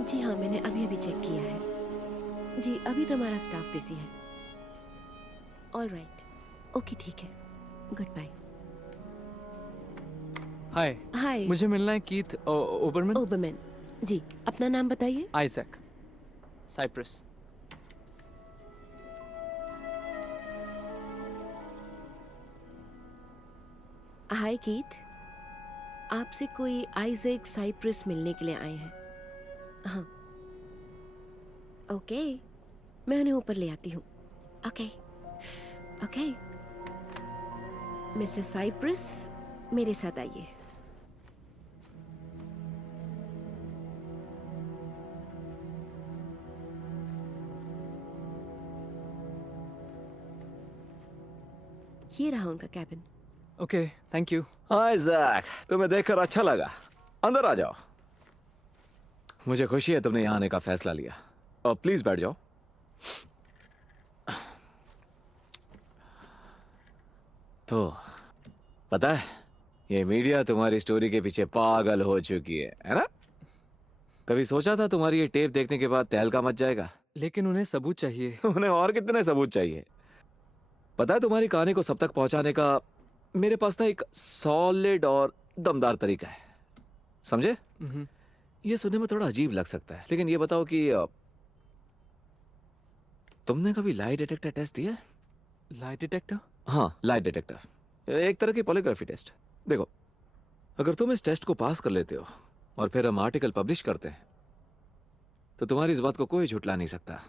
जी हाँ, मैंने अभी अभी चेक किया है। जी अभी तो हमारा स्टाफ बिजी है। ऑल राइट, ओके ठीक है, गुड बाय। हाय। हाय। मुझे मिलना है कीथ ओबरमैन। ओबरमैन, जी अपना नाम बताइए। Isaac, Cyprus. हाय कीथ, आपसे कोई आइजैक साइप्रस मिलने के लिए आए हैं। हाँ ओके, मैं उन्हें ऊपर ले आती हूँ। ओके ओके, मिस्टर साइप्रस मेरे साथ आइए। ये रहा उनका cabin. Okay, thank you. Hi Jack, तुम्हें देखकर अच्छा लगा। अंदर आ जाओ। मुझे खुशी है तुमने यहाँ आने का फैसला लिया। और प्लीज बैठ जाओ। तो पता है, ये मीडिया तुम्हारी स्टोरी के पीछे पागल हो चुकी है ना? कभी सोचा था तुम्हारी ये टेप देखने के बाद तहलका मच जाएगा? लेकिन उन्हें सबूत चाहिए। उन्हें और कितने सबूत चाहिए? पता है, तुम्हारी कहानी को सब तक पहुंचाने का मेरे पास ना एक सॉलिड और दमदार तरीका है, समझे? ये सुनने में थोड़ा अजीब लग सकता है, लेकिन ये बताओ कि तुमने कभी लाई डिटेक्टर टेस्ट दिया? Lie detector? हाँ, लाई डिटेक्टर एक तरह की पॉलीग्राफी टेस्ट। देखो, अगर तुम इस टेस्ट को पास कर लेते हो और फिर हम आर्टिकल पब्लिश करते हैं तो तुम्हारी इस बात को कोई झुठला नहीं सकता।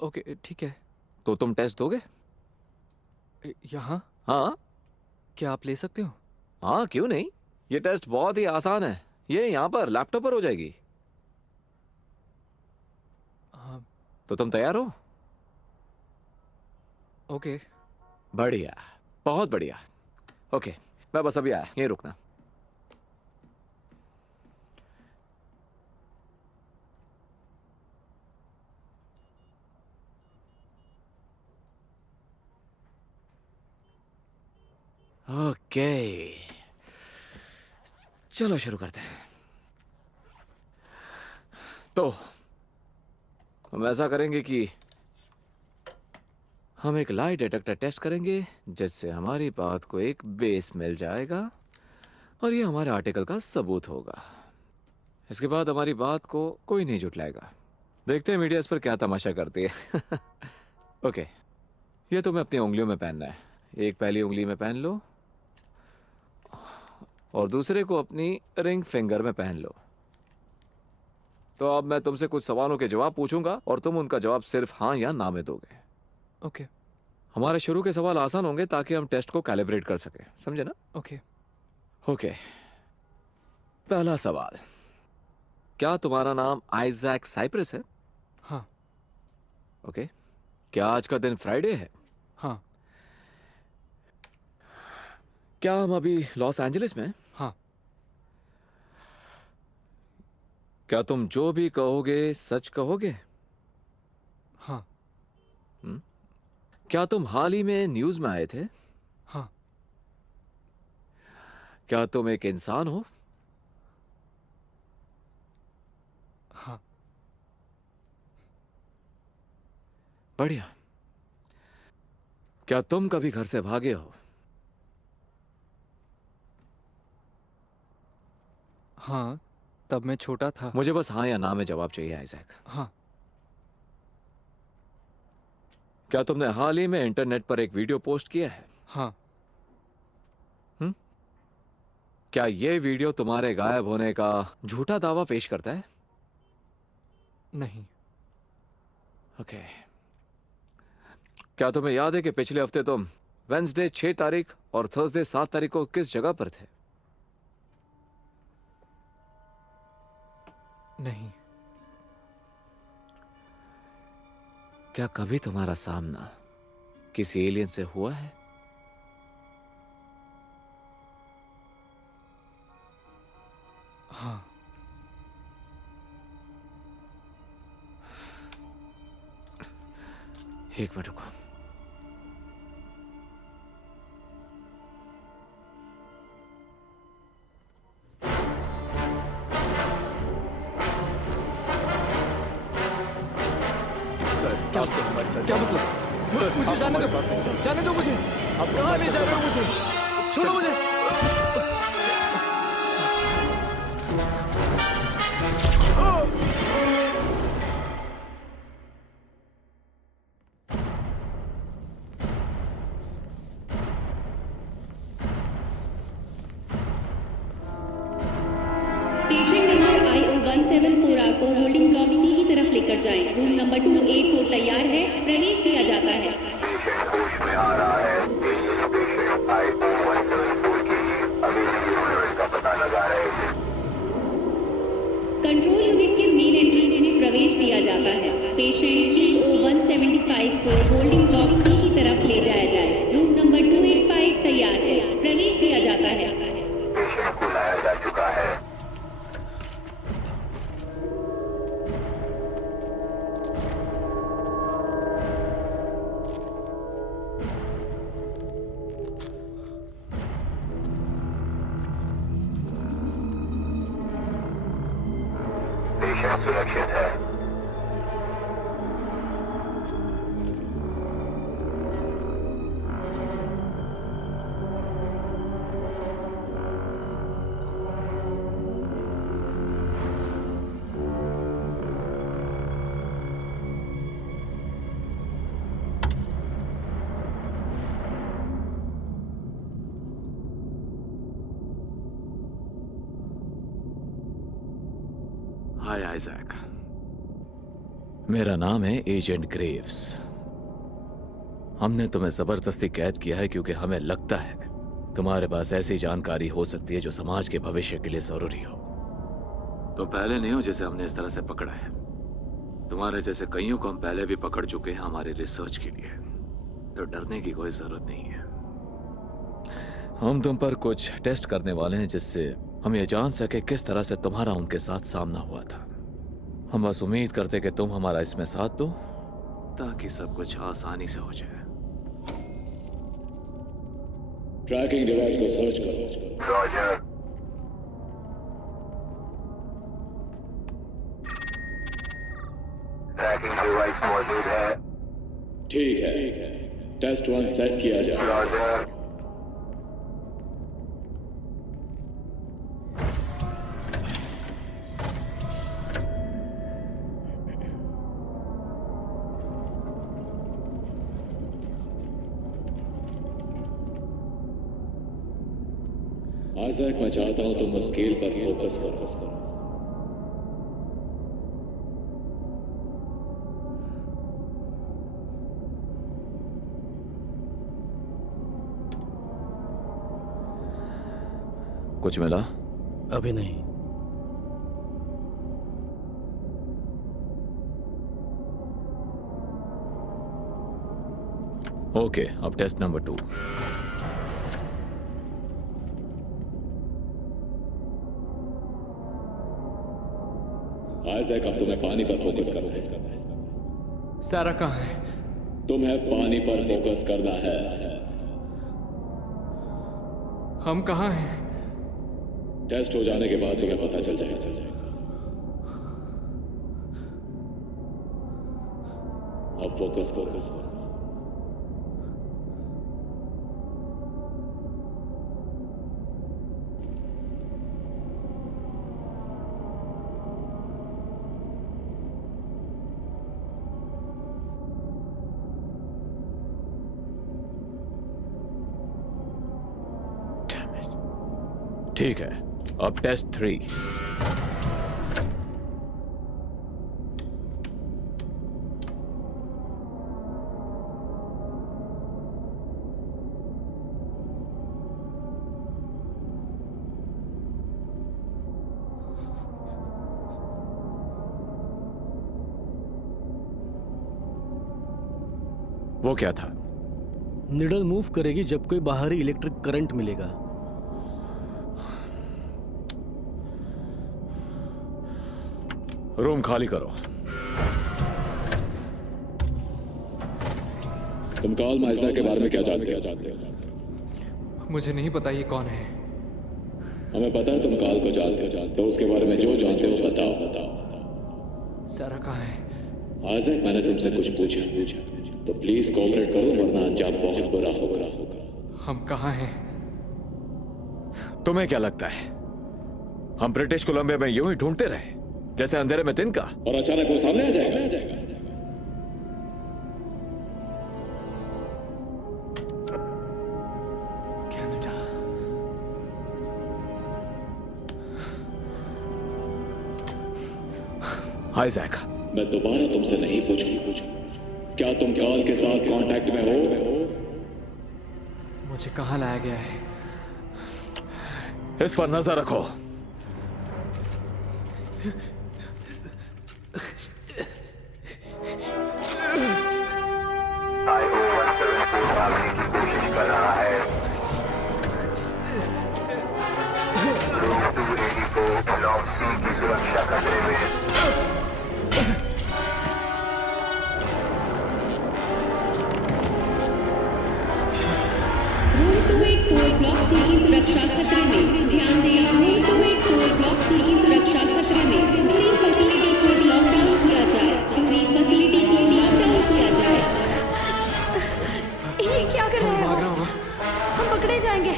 ओके ठीक है। तो तुम टेस्ट दोगे? यहाँ? हाँ। क्या आप ले सकते हो? हाँ, क्यों नहीं। ये टेस्ट बहुत ही आसान है। ये यहाँ पर लैपटॉप पर हो जाएगी। हाँ। तो तुम तैयार हो? ओके। बढ़िया, बहुत बढ़िया। ओके, मैं बस अभी आया, यहीं रुकना। ओके, चलो शुरू करते हैं। तो हम ऐसा करेंगे कि हम एक लाई डिटेक्टर टेस्ट करेंगे, जिससे हमारी बात को एक बेस मिल जाएगा और ये हमारे आर्टिकल का सबूत होगा। इसके बाद हमारी बात को कोई नहीं झुठलाएगा। देखते हैं मीडिया इस पर क्या तमाशा करती है। ओके, ये तुम्हें अपनी उंगलियों में पहनना है। एक पहली उंगली में पहन लो और दूसरे को अपनी रिंग फिंगर में पहन लो। तो अब मैं तुमसे कुछ सवालों के जवाब पूछूंगा और तुम उनका जवाब सिर्फ हाँ या ना में दोगे। ओके। हमारे शुरू के सवाल आसान होंगे ताकि हम टेस्ट को कैलिब्रेट कर सके, समझे ना? ओके। ओके, पहला सवाल, क्या तुम्हारा नाम आइजैक साइप्रस है? हाँ। ओके, क्या आज का दिन फ्राइडे है? हाँ। क्या हम अभी लॉस एंजलिस में हैं? हाँ। क्या तुम जो भी कहोगे सच कहोगे? हाँ। क्या तुम हाल ही में न्यूज में आए थे? हाँ। क्या तुम एक इंसान हो? हाँ। बढ़िया। क्या तुम कभी घर से भागे हो? हाँ, तब मैं छोटा था। मुझे बस हाँ या ना में जवाब चाहिए आइजैक। हाँ। क्या तुमने हाल ही में इंटरनेट पर एक वीडियो पोस्ट किया है? हाँ। क्या ये वीडियो तुम्हारे गायब होने का झूठा दावा पेश करता है? नहीं। ओके। क्या तुम्हें याद है कि पिछले हफ्ते तुम वेंसडे 6 तारीख और थर्सडे 7 तारीख को किस जगह पर थे? नहीं। क्या कभी तुम्हारा सामना किसी एलियन से हुआ है? हाँ। एक मिनट रुको। हमारे साथ। क्या मतलब? मुझे जाने दो, जाने दो मुझे। अब कहाँ ले जा रहे हो मुझे? छोड़ो मुझे। पेशेंट नंबर IO174R को होल्डिंग ब्लॉक सी की तरफ लेकर जाएं। रूम नंबर 284 तैयार है, प्रवेश दिया जाता है। पेशेंट होश में आ रहा है। एलियन पेशेंट IO174 के लिए अवेलेबल यूनिट का पता लगा रहे हैं। कंट्रोल यूनिट के मेन एंट्रेंस में प्रवेश दिया जाता है। पेशेंट CO175 को होल्डिंग ब्लॉक सी की तरफ ले जाया जाए। रूम नंबर 285 तैयार है, प्रवेश दिया जाता है। पेशेंट को लाया जा चुका है। पेशेंट सुरक्षित है। हाय आइजैक। मेरा नाम है एजेंट ग्रेव्स। हमने तुम्हें जबरदस्ती कैद किया है क्योंकि हमें लगता है तुम्हारे पास ऐसी जानकारी हो सकती है जो समाज के भविष्य के लिए जरूरी हो। तुम पहले नहीं हो जिसे हमने इस तरह से पकड़ा है। तुम्हारे जैसे कईयों को हम पहले भी पकड़ चुके हैं हमारी रिसर्च के लिए, तो डरने की कोई जरूरत नहीं है। हम तुम पर कुछ टेस्ट करने वाले हैं जिससे हम ये जान सके किस तरह से तुम्हारा उनके साथ सामना हुआ था। हम बस उम्मीद करते कि तुम हमारा इसमें साथ दो ताकि सब कुछ आसानी से हो जाए। ट्रैकिंग डिवाइस को सर्च करो। रॉजर। ट्रैकिंग डिवाइस मौजूद है। ठीक है। टेस्ट 1 सेट किया जाए। रॉजर। आइजैक, मैं चाहता हूं तुम स्केल पर फोकस करो। कुछ मिला? अभी नहीं। ओके, अब टेस्ट नंबर 2। आइजैक, अब तुम्हें पानी पर फोकस करना है। सारा कहाँ है? तुम्हें पानी पर फोकस करना है। हम कहाँ हैं? टेस्ट हो जाने के बाद तुम्हें पता चल जाएगा। अब फोकस करो। ठीक है, अब टेस्ट 3। वो क्या था? निडल मूव करेगी जब कोई बाहरी इलेक्ट्रिक करंट मिलेगा। रूम खाली करो। तुम कार्ल माइजर के बारे में क्या जानते हो? मुझे नहीं पता ये कौन है। हमें पता है तुम कार्ल को जानते हो, तो उसके बारे में जो जानते हो बताओ। सारा कहाँ है? आइजैक, मैंने तुमसे कुछ पूछा। तो प्लीज कोऑपरेट करो वरना अंजाम बहुत बुरा होगा। हम कहाँ हैं? तुम्हें क्या लगता है हम ब्रिटिश कोलंबिया में यूं ही ढूंढते रहे जैसे अंधेरे में दिन का, और अचानक वो सामने आ जाएगा? कनाडा। हाय जैक। मैं दोबारा तुमसे नहीं पूछूं क्या तुम काल के साथ कांटेक्ट में हो? मुझे कहाँ लाया गया है? इस पर नजर रखो। भागने की कोशिश कर रहा है। रूम 284 ब्लॉक सी की सुरक्षा खतरे में। रूम 284 ब्लॉक सी की सुरक्षा खतरे में। ध्यान दें, रूम 284 ब्लॉक सी की सुरक्षा खतरे में। पूरी फैसिलिटी को लॉकडाउन किया जाए। पूरी फैसिलिटी को लॉकडाउन किया जाए। ये क्या कर रहे हो? हम पकड़े जाएंगे।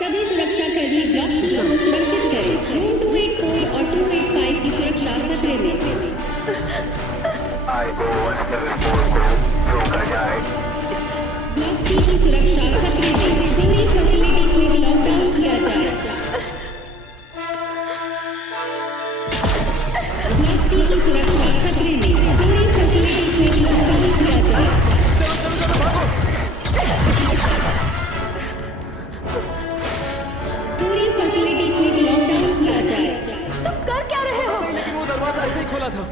सभी सुरक्षा कर्मी ब्लॉक सी को सुरक्षित करें। रूम 284 और 285 की सुरक्षा खतरे में। I-174 को रोका जाए। ब्लॉक सी की सुरक्षा खतरे में। पूरी फैसिलिटी को लॉकडाउन किया जाए। ब्लॉक सी की सुरक्षा खतरे में। पूरी फैसिलिटी को लॉकडाउन किया जाए। पूरी फैसिलिटी को लॉकडाउन किया जाए। तुम कर क्या रहे हो? लेकिन वो दरवाजा ऐसे ही खोला था।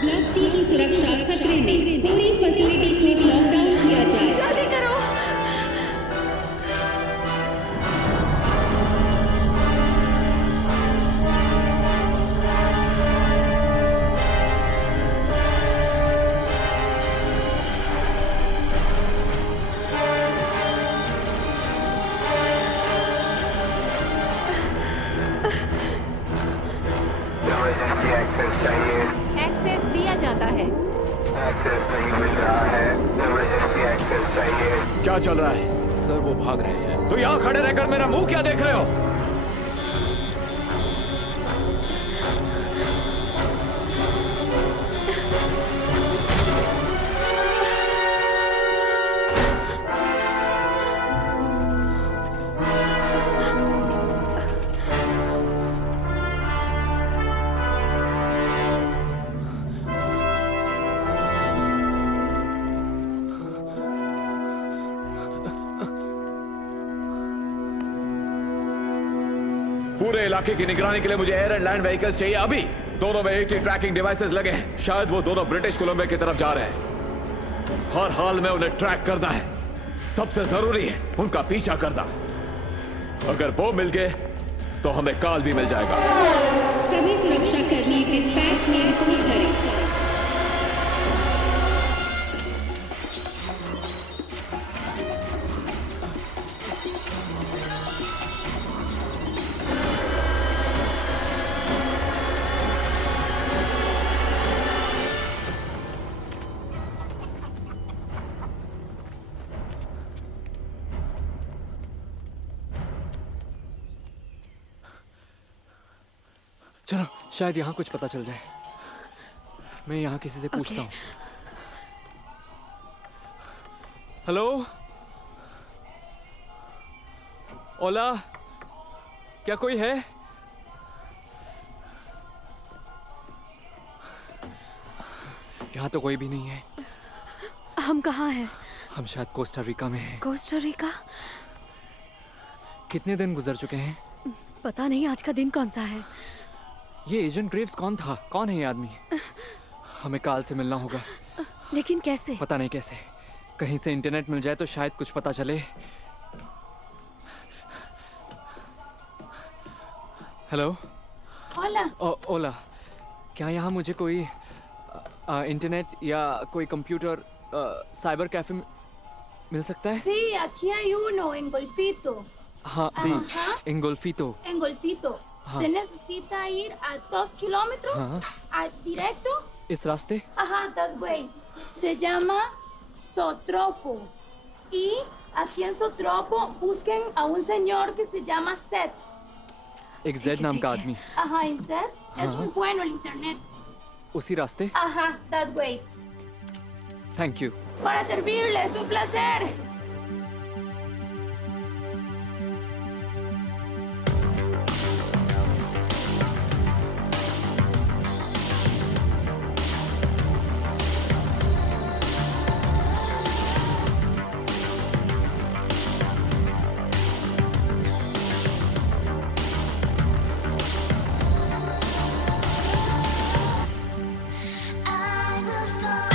ब्लॉक सी की सुरक्षा खतरे में। पूरी फैसिलिटी को लॉकडाउन किया जाए। जल्दी करो। इमरजेंसी एक्सेस चाहिए। एक्सेस दिया जाता है। एक्सेस नहीं मिल रहा है। इमरजेंसी एक्सेस चाहिए। क्या चल रहा है? सर वो भाग रहे हैं। तो यहाँ खड़े रहकर मेरा मुंह क्या देख रहे हो? पूरे इलाके की निगरानी के लिए मुझे एयर एंड लैंड व्हीकल्स चाहिए अभी। दोनों में 80 ट्रैकिंग डिवाइसेस लगे हैं। शायद वो दोनों ब्रिटिश कोलंबिया की तरफ जा रहे हैं। हर हाल में उन्हें ट्रैक करना है। सबसे जरूरी है उनका पीछा करना। अगर वो मिल गए तो हमें काल भी मिल जाएगा। सभी सुरक्षा कर्मी डिस्पैच में रिपोर्ट करें। चलो शायद यहाँ कुछ पता चल जाए। मैं यहाँ किसी से पूछता हूँ। हेलो ओला, क्या कोई है? यहाँ तो कोई भी नहीं है। हम कहाँ हैं? हम शायद कोस्टा रिका में हैं। Costa Rica? कितने दिन गुजर चुके हैं? पता नहीं आज का दिन कौन सा है। ये एजेंट ग्रेव्स कौन था? कौन है ये आदमी? हमें काल से मिलना होगा। लेकिन कैसे? पता नहीं कैसे। कहीं से इंटरनेट मिल जाए तो शायद कुछ पता चले। हेलो ओला। ओला, क्या यहाँ मुझे कोई इंटरनेट या कोई कंप्यूटर साइबर कैफे मिल सकता है? Sí, aquí hay uno en Golfito. हाँ, सी, Ajá. इंगोल्फितो। En Golfito. हाँ। Se necesita ir a 2 kilómetros directo. इस रास्ते? Ajá, das güey. Se llama Sotropo. Y aquí en Sotropo busquen a un señor que se llama Seth. एक जेड नाम का आदमी। Ajá, en Seth. Es muy bueno el internet. उसी रास्ते? Ajá, that way. Thank you. Para servirles, un placer. I will fall.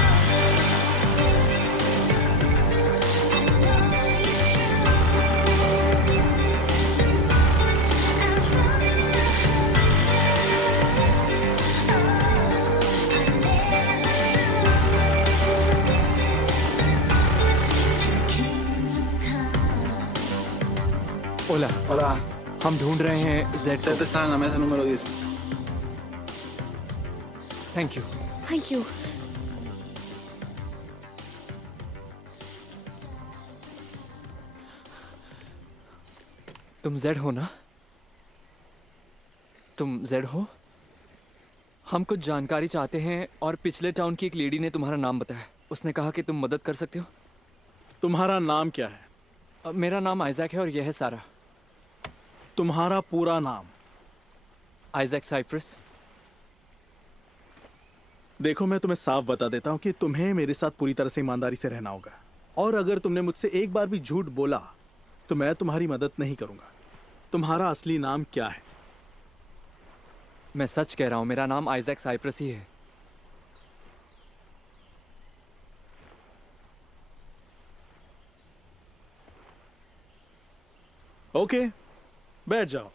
ओला ओला हम ढूंढ रहे हैं Z Seth está en la mesa número 10. Thank you. Thank you. तुम जेड हो ना? तुम जेड हो? हम कुछ जानकारी चाहते हैं और पिछले टाउन की एक लेडी ने तुम्हारा नाम बताया। उसने कहा कि तुम मदद कर सकते हो। तुम्हारा नाम क्या है? मेरा नाम आइजैक है और यह है सारा। तुम्हारा पूरा नाम? Isaac Cyprus. देखो, मैं तुम्हें साफ बता देता हूँ कि तुम्हें मेरे साथ पूरी तरह से ईमानदारी से रहना होगा, और अगर तुमने मुझसे एक बार भी झूठ बोला तो मैं तुम्हारी मदद नहीं करूंगा। तुम्हारा असली नाम क्या है? मैं सच कह रहा हूँ, मेरा नाम आइजैक साइप्रस ही है। ओके, बैठ जाओ।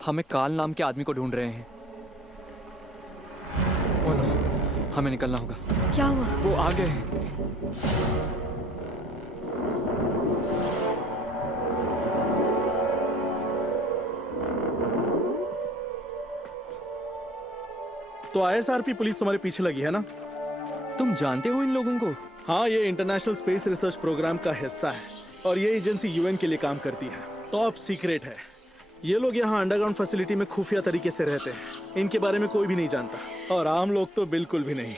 हम एक काल नाम के आदमी को ढूंढ रहे हैं। ओ नो, हमें निकलना होगा। क्या हुआ? वो आ गए हैं। तो ISRP पुलिस तुम्हारे पीछे लगी है ना? तुम जानते हो इन लोगों को? हाँ, ये इंटरनेशनल स्पेस रिसर्च प्रोग्राम का हिस्सा है और ये एजेंसी UN के लिए काम करती है। टॉप सीक्रेट है। ये लोग यहाँ अंडरग्राउंड फैसिलिटी में खुफिया तरीके से रहते हैं। इनके बारे में कोई भी नहीं जानता और आम लोग तो बिल्कुल भी नहीं।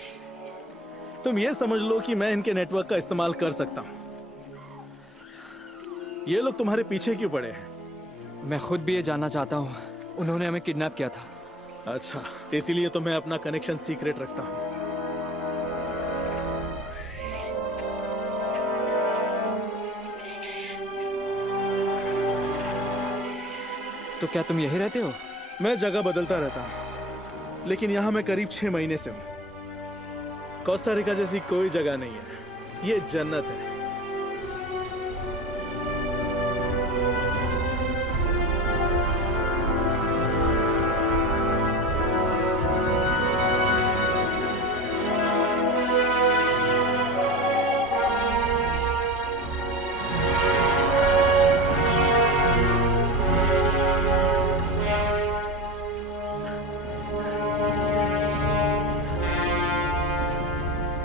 तुम ये समझ लो कि मैं इनके नेटवर्क का इस्तेमाल कर सकता हूँ। ये लोग तुम्हारे पीछे क्यों पड़े हैं? मैं खुद भी ये जानना चाहता हूँ। उन्होंने हमें किडनैप किया था। अच्छा, इसीलिए तो मैं अपना कनेक्शन सीक्रेट रखता हूँ। तो क्या तुम यही रहते हो? मैं जगह बदलता रहता हूँ, लेकिन यहाँ मैं करीब 6 महीने से हूँ। कोस्टा रिका जैसी कोई जगह नहीं है, ये जन्नत है।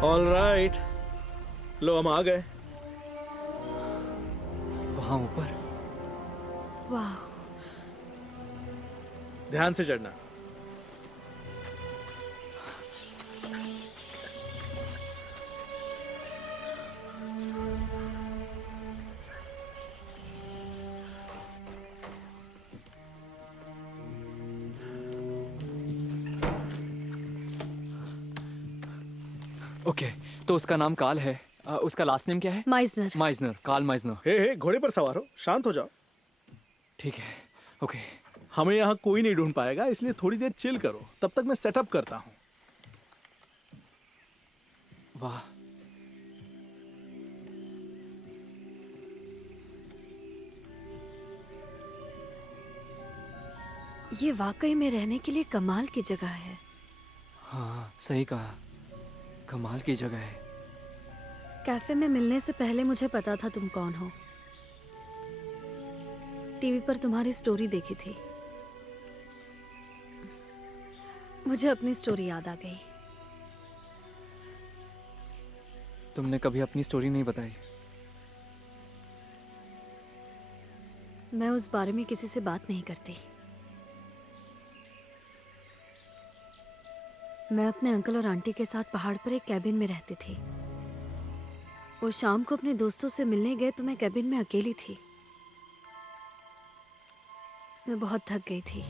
ऑलराइट, लो हम आ गए। वहां ऊपर? वाह, ध्यान से चढ़ना। ओके, तो उसका नाम काल है। उसका लास्ट नेम क्या है? माइजनर। माइजनर, काल माइजनर। हे, घोड़े पर सवार हो, शांत हो जाओ। ठीक है, ओके। हमें यहाँ कोई नहीं ढूंढ पाएगा, इसलिए थोड़ी देर चिल करो, तब तक मैं सेटअप करता हूँ। वाह, ये वाकई में रहने के लिए कमाल की जगह है। हाँ, सही कहा, कमाल की जगह है। कैफे में मिलने से पहले मुझे पता था तुम कौन हो। टीवी पर तुम्हारी स्टोरी देखी थी। मुझे अपनी स्टोरी याद आ गई। तुमने कभी अपनी स्टोरी नहीं बताई। मैं उस बारे में किसी से बात नहीं करती। मैं अपने अंकल और आंटी के साथ पहाड़ पर एक कैबिन में रहती थी। वो शाम को अपने दोस्तों से मिलने गए तो मैं कैबिन में अकेली थी। मैं बहुत थक गई थी।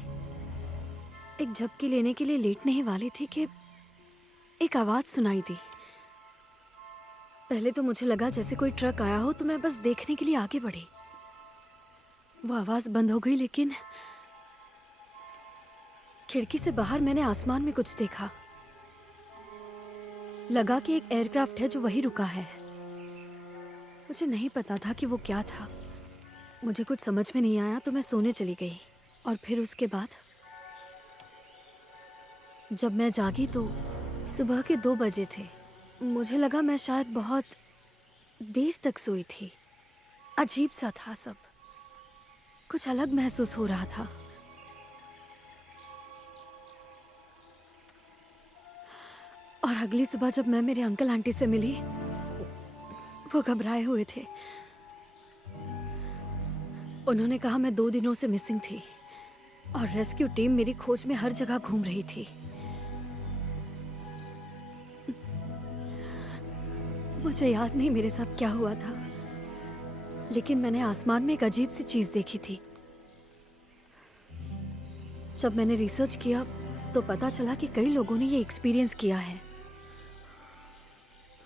एक झपकी लेने के लिए लेटने ही वाली थी कि एक आवाज सुनाई दी। पहले तो मुझे लगा जैसे कोई ट्रक आया हो, तो मैं बस देखने के लिए आगे बढ़ी। वो आवाज बंद हो गई, लेकिन खिड़की से बाहर मैंने आसमान में कुछ देखा। लगा कि एक एयरक्राफ्ट है जो वहीं रुका है। मुझे नहीं पता था कि वो क्या था। मुझे कुछ समझ में नहीं आया तो मैं सोने चली गई। और फिर उसके बाद जब मैं जागी तो सुबह के 2 बजे थे। मुझे लगा मैं शायद बहुत देर तक सोई थी। अजीब सा था सब, कुछ अलग महसूस हो रहा था। और अगली सुबह जब मैं मेरे अंकल आंटी से मिली, वो घबराए हुए थे। उन्होंने कहा मैं 2 दिनों से मिसिंग थी और रेस्क्यू टीम मेरी खोज में हर जगह घूम रही थी। मुझे याद नहीं मेरे साथ क्या हुआ था, लेकिन मैंने आसमान में एक अजीब सी चीज देखी थी। जब मैंने रिसर्च किया तो पता चला कि कई लोगों ने ये एक्सपीरियंस किया है।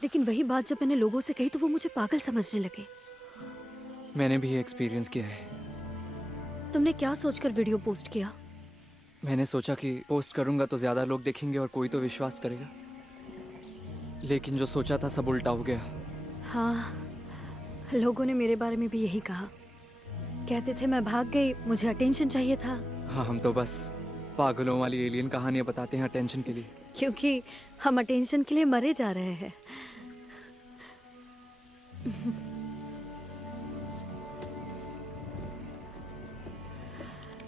लेकिन वही बात जब मैंने लोगों से कही तो वो मुझे पागल समझने लगे। मैंने भी ये एक्सपीरियंस किया है। तुमने क्या सोचकर वीडियो पोस्ट किया? मैंने सोचा कि पोस्ट करूंगा तो ज्यादा लोग देखेंगे और कोई तो विश्वास करेगा, लेकिन जो सोचा था सब उल्टा हो गया। हाँ, लोगों ने मेरे बारे में भी यही कहा। कहते थे मैं भाग गई, मुझे अटेंशन चाहिए था। हाँ, हम तो बस पागलों वाली एलियन कहानियां बताते हैं अटेंशन के लिए। क्योंकि हम अटेंशन के लिए मरे जा रहे हैं।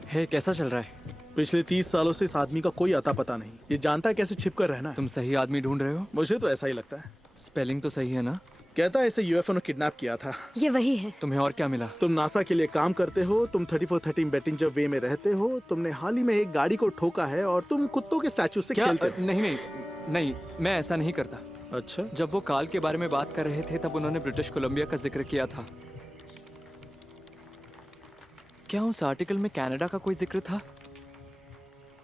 हे, कैसा चल रहा है? पिछले 30 सालों से इस आदमी का कोई आता पता नहीं। ये जानता है कैसे छिप कर रहना है। तुम सही आदमी ढूंढ रहे हो? मुझे तो ऐसा ही लगता है। स्पेलिंग तो सही है ना? कहता है इसे यूएफओ ने किडनैप किया था। ये वही है। तुम्हें और क्या मिला? तुम नासा के लिए काम करते हो, तुम 3413 बेटिंजर वे में रहते हो, तुमने हाल ही में एक गाड़ी को ठोका है और तुम कुत्तों के स्टैचू से खेलते हो। नहीं, मैं ऐसा नहीं करता। अच्छा, जब वो काल के बारे में बात कर रहे थे तब उन्होंने ब्रिटिश कोलंबिया का जिक्र किया था। क्या उस आर्टिकल में कनाडा का कोई जिक्र था?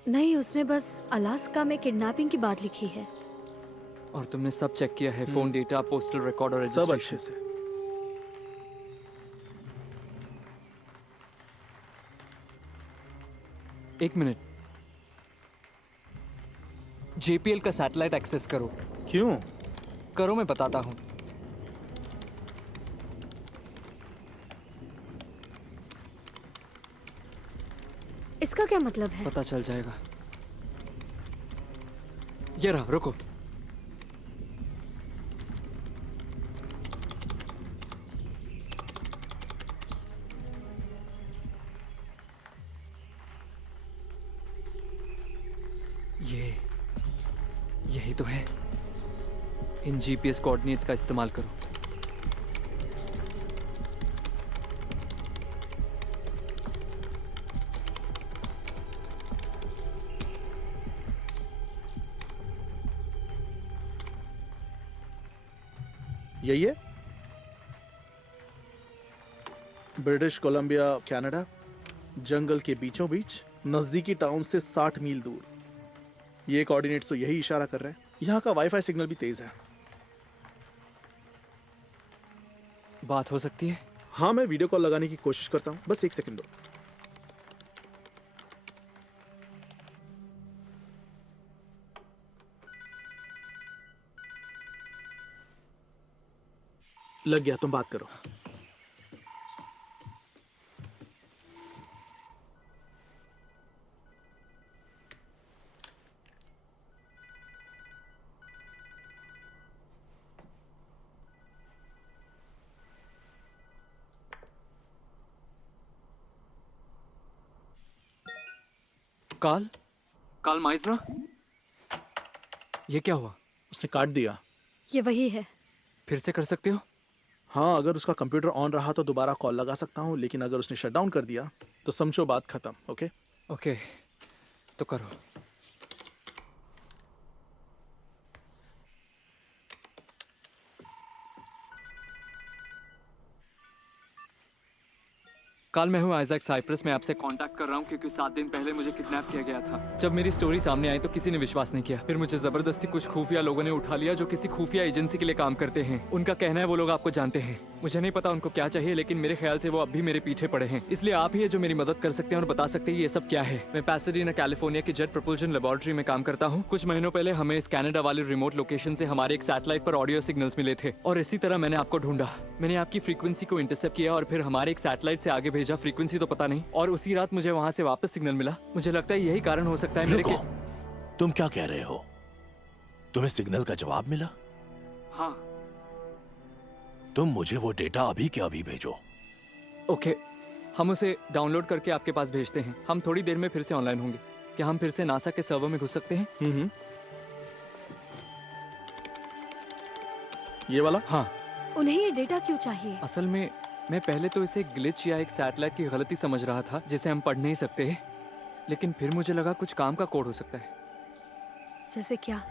नहीं, उसने बस अलास्का में किडनैपिंग की बात लिखी है। और तुमने सब चेक किया है? फोन डेटा, पोस्टल रिकॉर्ड और सब रजिस्ट्रेशन? अच्छे से। एक मिनट, JPL का सैटेलाइट एक्सेस करो। क्यों? करो, मैं बताता हूं। इसका क्या मतलब है? पता चल जाएगा। ये रहा, रुको। यही तो है। इन GPS कोऑर्डिनेट्स का इस्तेमाल करो। यही है ब्रिटिश कोलंबिया, कनाडा, जंगल के बीचों बीच, नजदीकी टाउन से 60 मील दूर। ये कोऑर्डिनेट्स तो यही इशारा कर रहे हैं। यहाँ का वाईफाई सिग्नल भी तेज है। बात हो सकती है? हाँ, मैं वीडियो कॉल लगाने की कोशिश करता हूँ। बस 1 सेकंड दो। लग गया, तुम बात करो। काल माइसनर, ये क्या हुआ? उसने काट दिया। ये वही है। फिर से कर सकते हो? हाँ, अगर उसका कंप्यूटर ऑन रहा तो दोबारा कॉल लगा सकता हूँ, लेकिन अगर उसने शट डाउन कर दिया तो समझो बात खत्म। ओके ओके, तो करो। काल, मैं हूँ आइजैक साइप्रस। मैं आपसे कांटेक्ट कर रहा हूँ क्योंकि 7 दिन पहले मुझे किडनैप किया गया था। जब मेरी स्टोरी सामने आई तो किसी ने विश्वास नहीं किया। फिर मुझे जबरदस्ती कुछ खुफिया लोगों ने उठा लिया जो किसी खुफिया एजेंसी के लिए काम करते हैं। उनका कहना है वो लोग आपको जानते हैं। मुझे नहीं पता उनको क्या चाहिए, लेकिन मेरे ख्याल से वो अब भी मेरे पीछे पड़े हैं। इसलिए आप ही है जो मेरी मदद कर सकते हैं और बता सकते हैं ये सब क्या है। मैं पैसाडीना कैलिफोर्निया की जेट प्रपोल्शन लेबोरेटरी में काम करता हूँ। कुछ महीनों पहले हमें इस कनाडा वाले रिमोट लोकेशन से हमारे एक सैटेलाइट पर ऑडियो सिग्नल्स मिले थे और इसी तरह मैंने आपको ढूंढा। मैंने आपकी फ्रीक्वेंसी को इंटरसेप्ट किया और फिर हमारे एक सैटेलाइट से आगे भेजा। फ्रीक्वेंसी तो पता नहीं, और उसी रात मुझे वहाँ से वापस सिग्नल मिला। मुझे लगता है यही कारण हो सकता है मेरे रुको, तुम क्या कह रहे हो? तुम्हें सिग्नल का जवाब मिला? हाँ। तुम मुझे वो डेटा अभी के अभी भेजो। ओके, हम उसे डाउनलोड करके आपके पास भेजते हैं। हम थोड़ी देर में फिर से ऑनलाइन होंगे। क्या हम फिर से नासा के सर्वर में घुस सकते हैं? ये वाला? हाँ। उन्हें ये डेटा क्यों चाहिए? असल में मैं पहले तो इसे ग्लिच या एक सैटेलाइट की गलती समझ रहा था जिसे हम पढ़ नहीं सकते, लेकिन फिर मुझे लगा कुछ काम का कोड हो सकता है। जैसे क्या?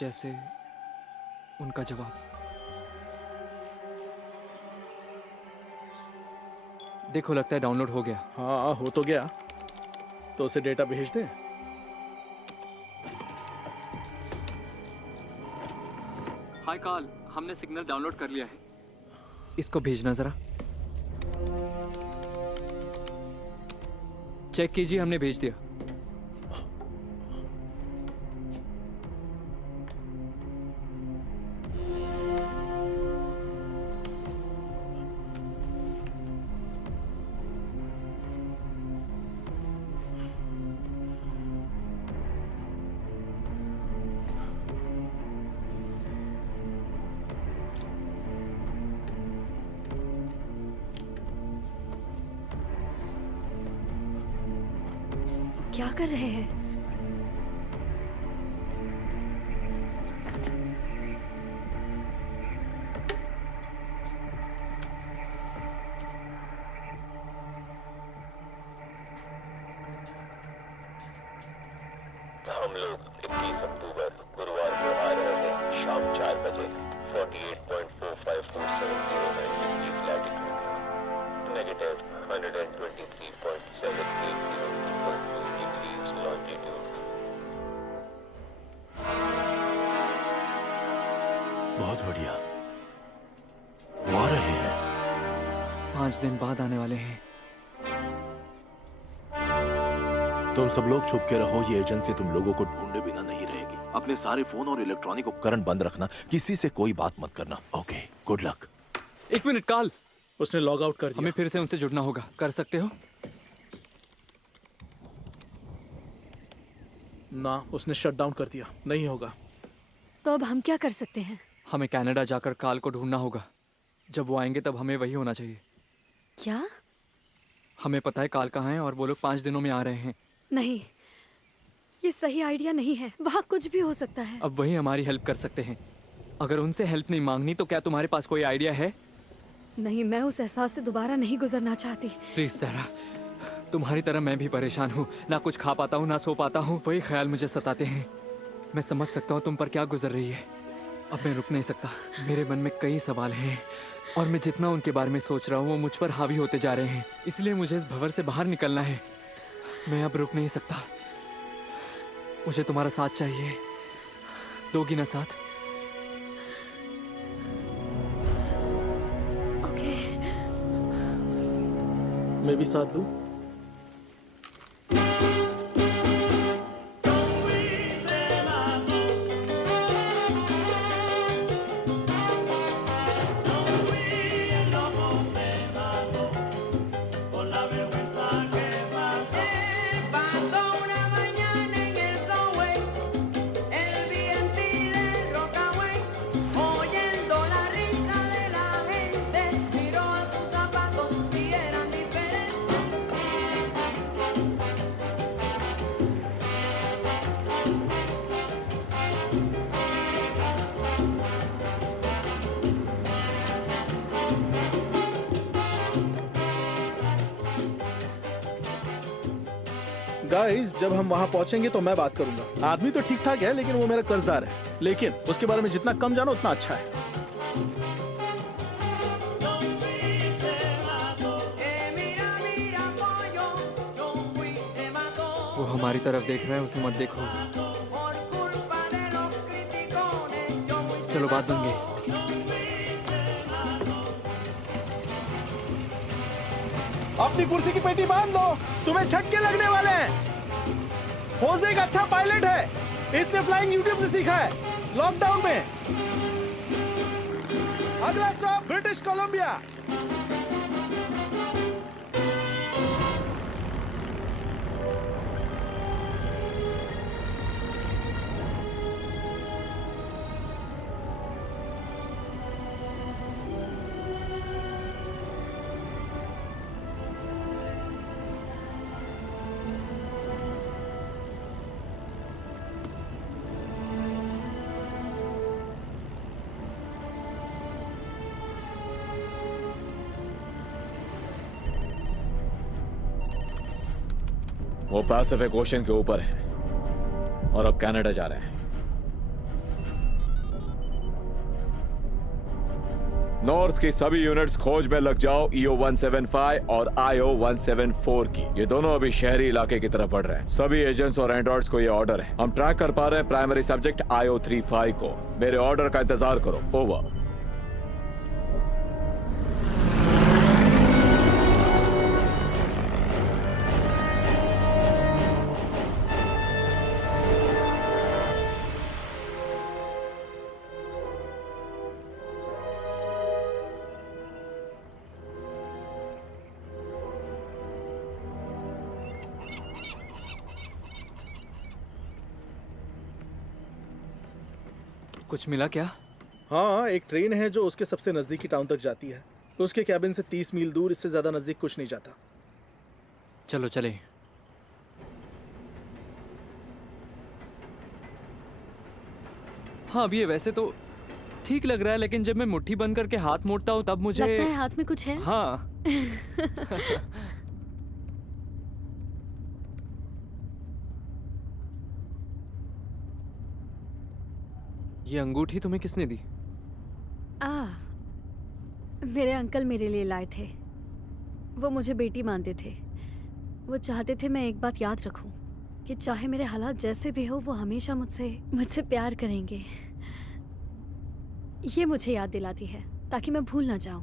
जैसे उनका जवाब। देखो, लगता है डाउनलोड हो गया। हाँ, हो तो गया। तो उसे डेटा भेज दे। हाय काल, हमने सिग्नल डाउनलोड कर लिया है। इसको भेजना जरा। चेक कीजिए, हमने भेज दिया। क्या कर रहे हैं? हम लोग 21 अक्टूबर गुरुवार को आ रहे थे शाम 4 बजे 48.45470 degrees latitude, negative 123.780 degrees longitude. बहुत बढ़िया, वो आ रहे हैं। 5 दिन बाद आने वाले हैं। तुम सब लोग छुप के रहो, ये एजेंसी तुम लोगों को ढूंढे बिना नहीं रहेगी। अपने सारे फोन और इलेक्ट्रॉनिक उपकरण बंद रखना, किसी से कोई बात मत करना। Okay, good luck. 1 मिनट काल, उसने लॉग आउट कर दिया। हमें फिर से उनसे जुड़ना होगा। कर सकते हो? ना, उसने शट डाउन कर दिया। नहीं होगा। तो अब हम क्या कर सकते हैं? हमें कनाडा जाकर काल को ढूंढना होगा। जब वो आएंगे तब हमें वही होना चाहिए। क्या? हमें पता है काल कहाँ है और वो लोग 5 दिनों में आ रहे हैं। नहीं, ये सही आइडिया नहीं है। वहाँ कुछ भी हो सकता है। अब वही हमारी हेल्प कर सकते हैं। अगर उनसे हेल्प नहीं मांगनी तो क्या तुम्हारे पास कोई आइडिया है? नहीं, मैं उस एहसास से दोबारा नहीं गुजरना चाहती। प्लीज सहरा, तुम्हारी तरह मैं भी परेशान हूँ। ना कुछ खा पाता हूँ, ना सो पाता हूँ। वही ख्याल मुझे सताते हैं। मैं समझ सकता हूँ तुम पर क्या गुजर रही है। अब मैं रुक नहीं सकता। मेरे मन में कई सवाल हैं और मैं जितना उनके बारे में सोच रहा हूँ वो मुझ पर हावी होते जा रहे हैं। इसलिए मुझे इस भंवर से बाहर निकलना है। मैं अब रुक नहीं सकता। मुझे तुम्हारा साथ चाहिए। दोगी ना साथ? ओके। मैं भी साथ दूं? गाइस, जब हम वहाँ पहुँचेंगे तो मैं बात करूंगा। आदमी तो ठीक ठाक है, लेकिन वो मेरा कर्जदार है। लेकिन उसके बारे में जितना कम जानो उतना अच्छा है। वो हमारी तरफ देख रहा है, उसे मत देखो। चलो बात देंगे। अपनी कुर्सी की पेटी बांध लो, तुम्हें झटके लगने वाले हैं। होज़े एक अच्छा पायलट है, इसने फ्लाइंग यूट्यूब से सीखा है, लॉकडाउन में। अगला स्टॉप ब्रिटिश कोलंबिया। वो पैसिफिक ओशन के ऊपर है और अब कनाडा जा रहे हैं। नॉर्थ की सभी यूनिट्स खोज में लग जाओ, EO 175 और IO 174 की। ये दोनों अभी शहरी इलाके की तरफ बढ़ रहे हैं। सभी एजेंट्स और एंड्रॉइड्स को ये ऑर्डर है। हम ट्रैक कर पा रहे हैं प्राइमरी सब्जेक्ट IO 35 को। मेरे ऑर्डर का इंतजार करो। ओवर। कुछ मिला क्या? हाँ, एक ट्रेन है जो उसके सबसे नजदीकी टाउन तक जाती है। उसके कैबिन से 30 मील दूर, इससे ज्यादा नजदीक कुछ नहीं जाता। चलो चले। हाँ, अभी ये वैसे तो ठीक लग रहा है, लेकिन जब मैं मुट्ठी बंद करके हाथ मोड़ता हूँ तब मुझे लगता है हाथ में कुछ है। हाँ। ये अंगूठी तुम्हें किसने दी? मेरे अंकल मेरे लिए लाए थे। वो मुझे बेटी मानते थे। वो चाहते थे मैं एक बात याद रखूं कि चाहे मेरे हालात जैसे भी हो, वो हमेशा मुझसे प्यार करेंगे। ये मुझे याद दिलाती है ताकि मैं भूल ना जाऊं।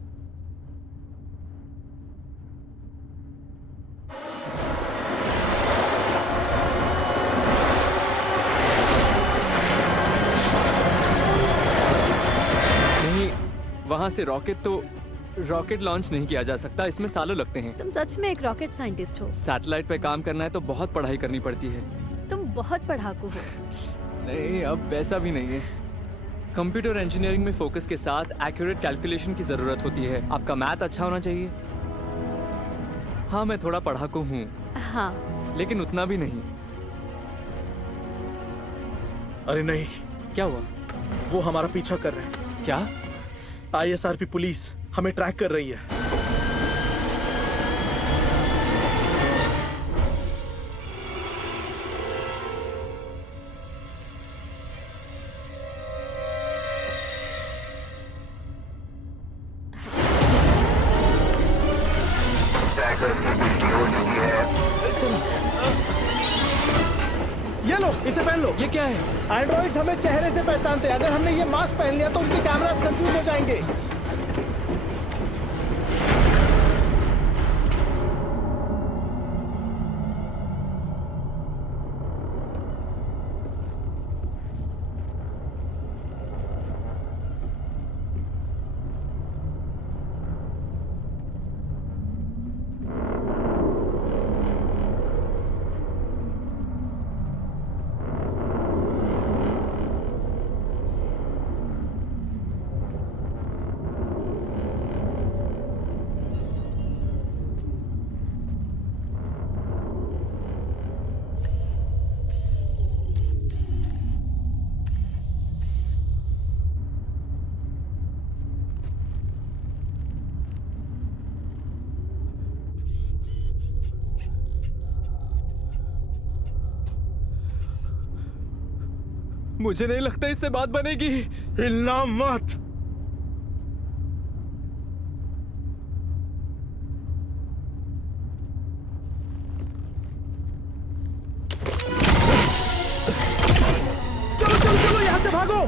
वहां से रॉकेट लॉन्च नहीं किया जा सकता, इसमें सालों लगते हैं। तुम सच में एक रॉकेट साइंटिस्ट हो? सैटेलाइट पे काम करना है तो बहुत पढ़ाई करनी पड़ती है। तुम बहुत पढ़ाकू हो। नहीं, अब वैसा भी नहीं है। कंप्यूटर इंजीनियरिंग में फोकस के साथ एक्यूरेट कैलकुलेशन की जरूरत होती है। आपका मैथ अच्छा होना चाहिए। हाँ, मैं थोड़ा पढ़ाकू हूँ। हाँ, लेकिन उतना भी नहीं। अरे नहीं। क्या हुआ? वो हमारा पीछा कर रहे हैं। क्या? ISRP पुलिस हमें ट्रैक कर रही है। ये लो, इसे पहन लो। ये क्या है? एंड्रॉइड्स हमें चेहरे से पहचानते हैं। अगर हमने ये मास्क पहन लिया तो उनके कैमरास कंफ्यूज हो जाएंगे। मुझे नहीं लगता इससे बात बनेगी। हिलना मत। चलो चलो चलो, यहाँ से भागो।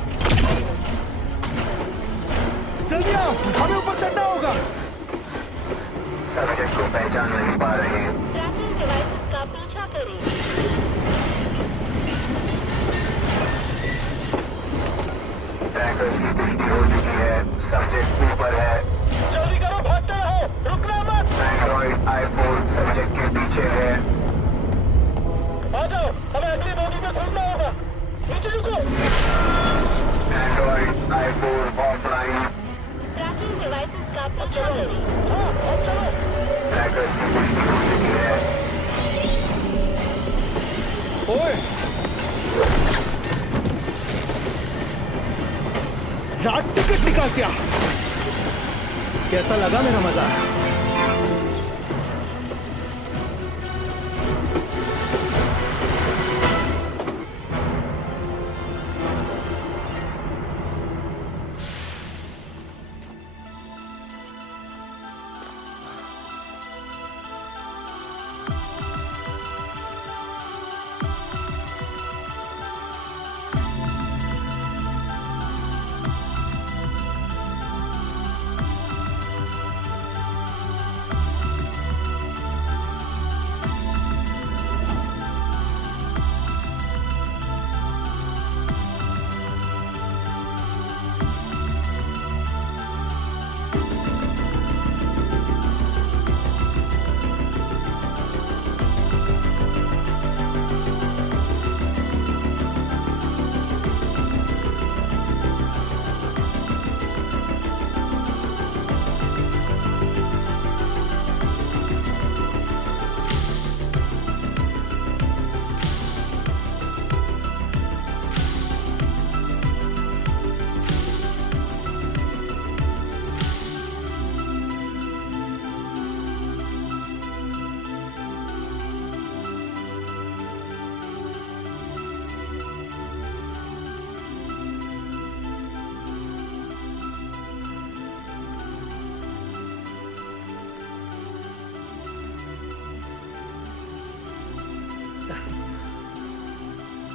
जल्दी आओ, हमें ऊपर चढ़ना होगा। सब्जेक्ट को पहचान नहीं पा रहे हैं। ट्रैकिंग डिवाइसेस का पीछा करें। ट्रैकर्स की पुष्टि हो चुकी है। सब्जेक्ट ऊपर है। जल्दी करो, भागते रहो, रुकना मत। एंड्रॉइड आईफोन सब्जेक्ट के पीछे है। आ जाओ, हमें अगली बोगी में घूमना होगा। नीचे रुको। Android iPhone offline. Trekking devices का पीछा करें। हाँ, अब चलो। ट्रैकर्स की पुष्टि हो चुकी है। ओए, रात टिकट निकाल क्या? कैसा लगा मेरा मजा?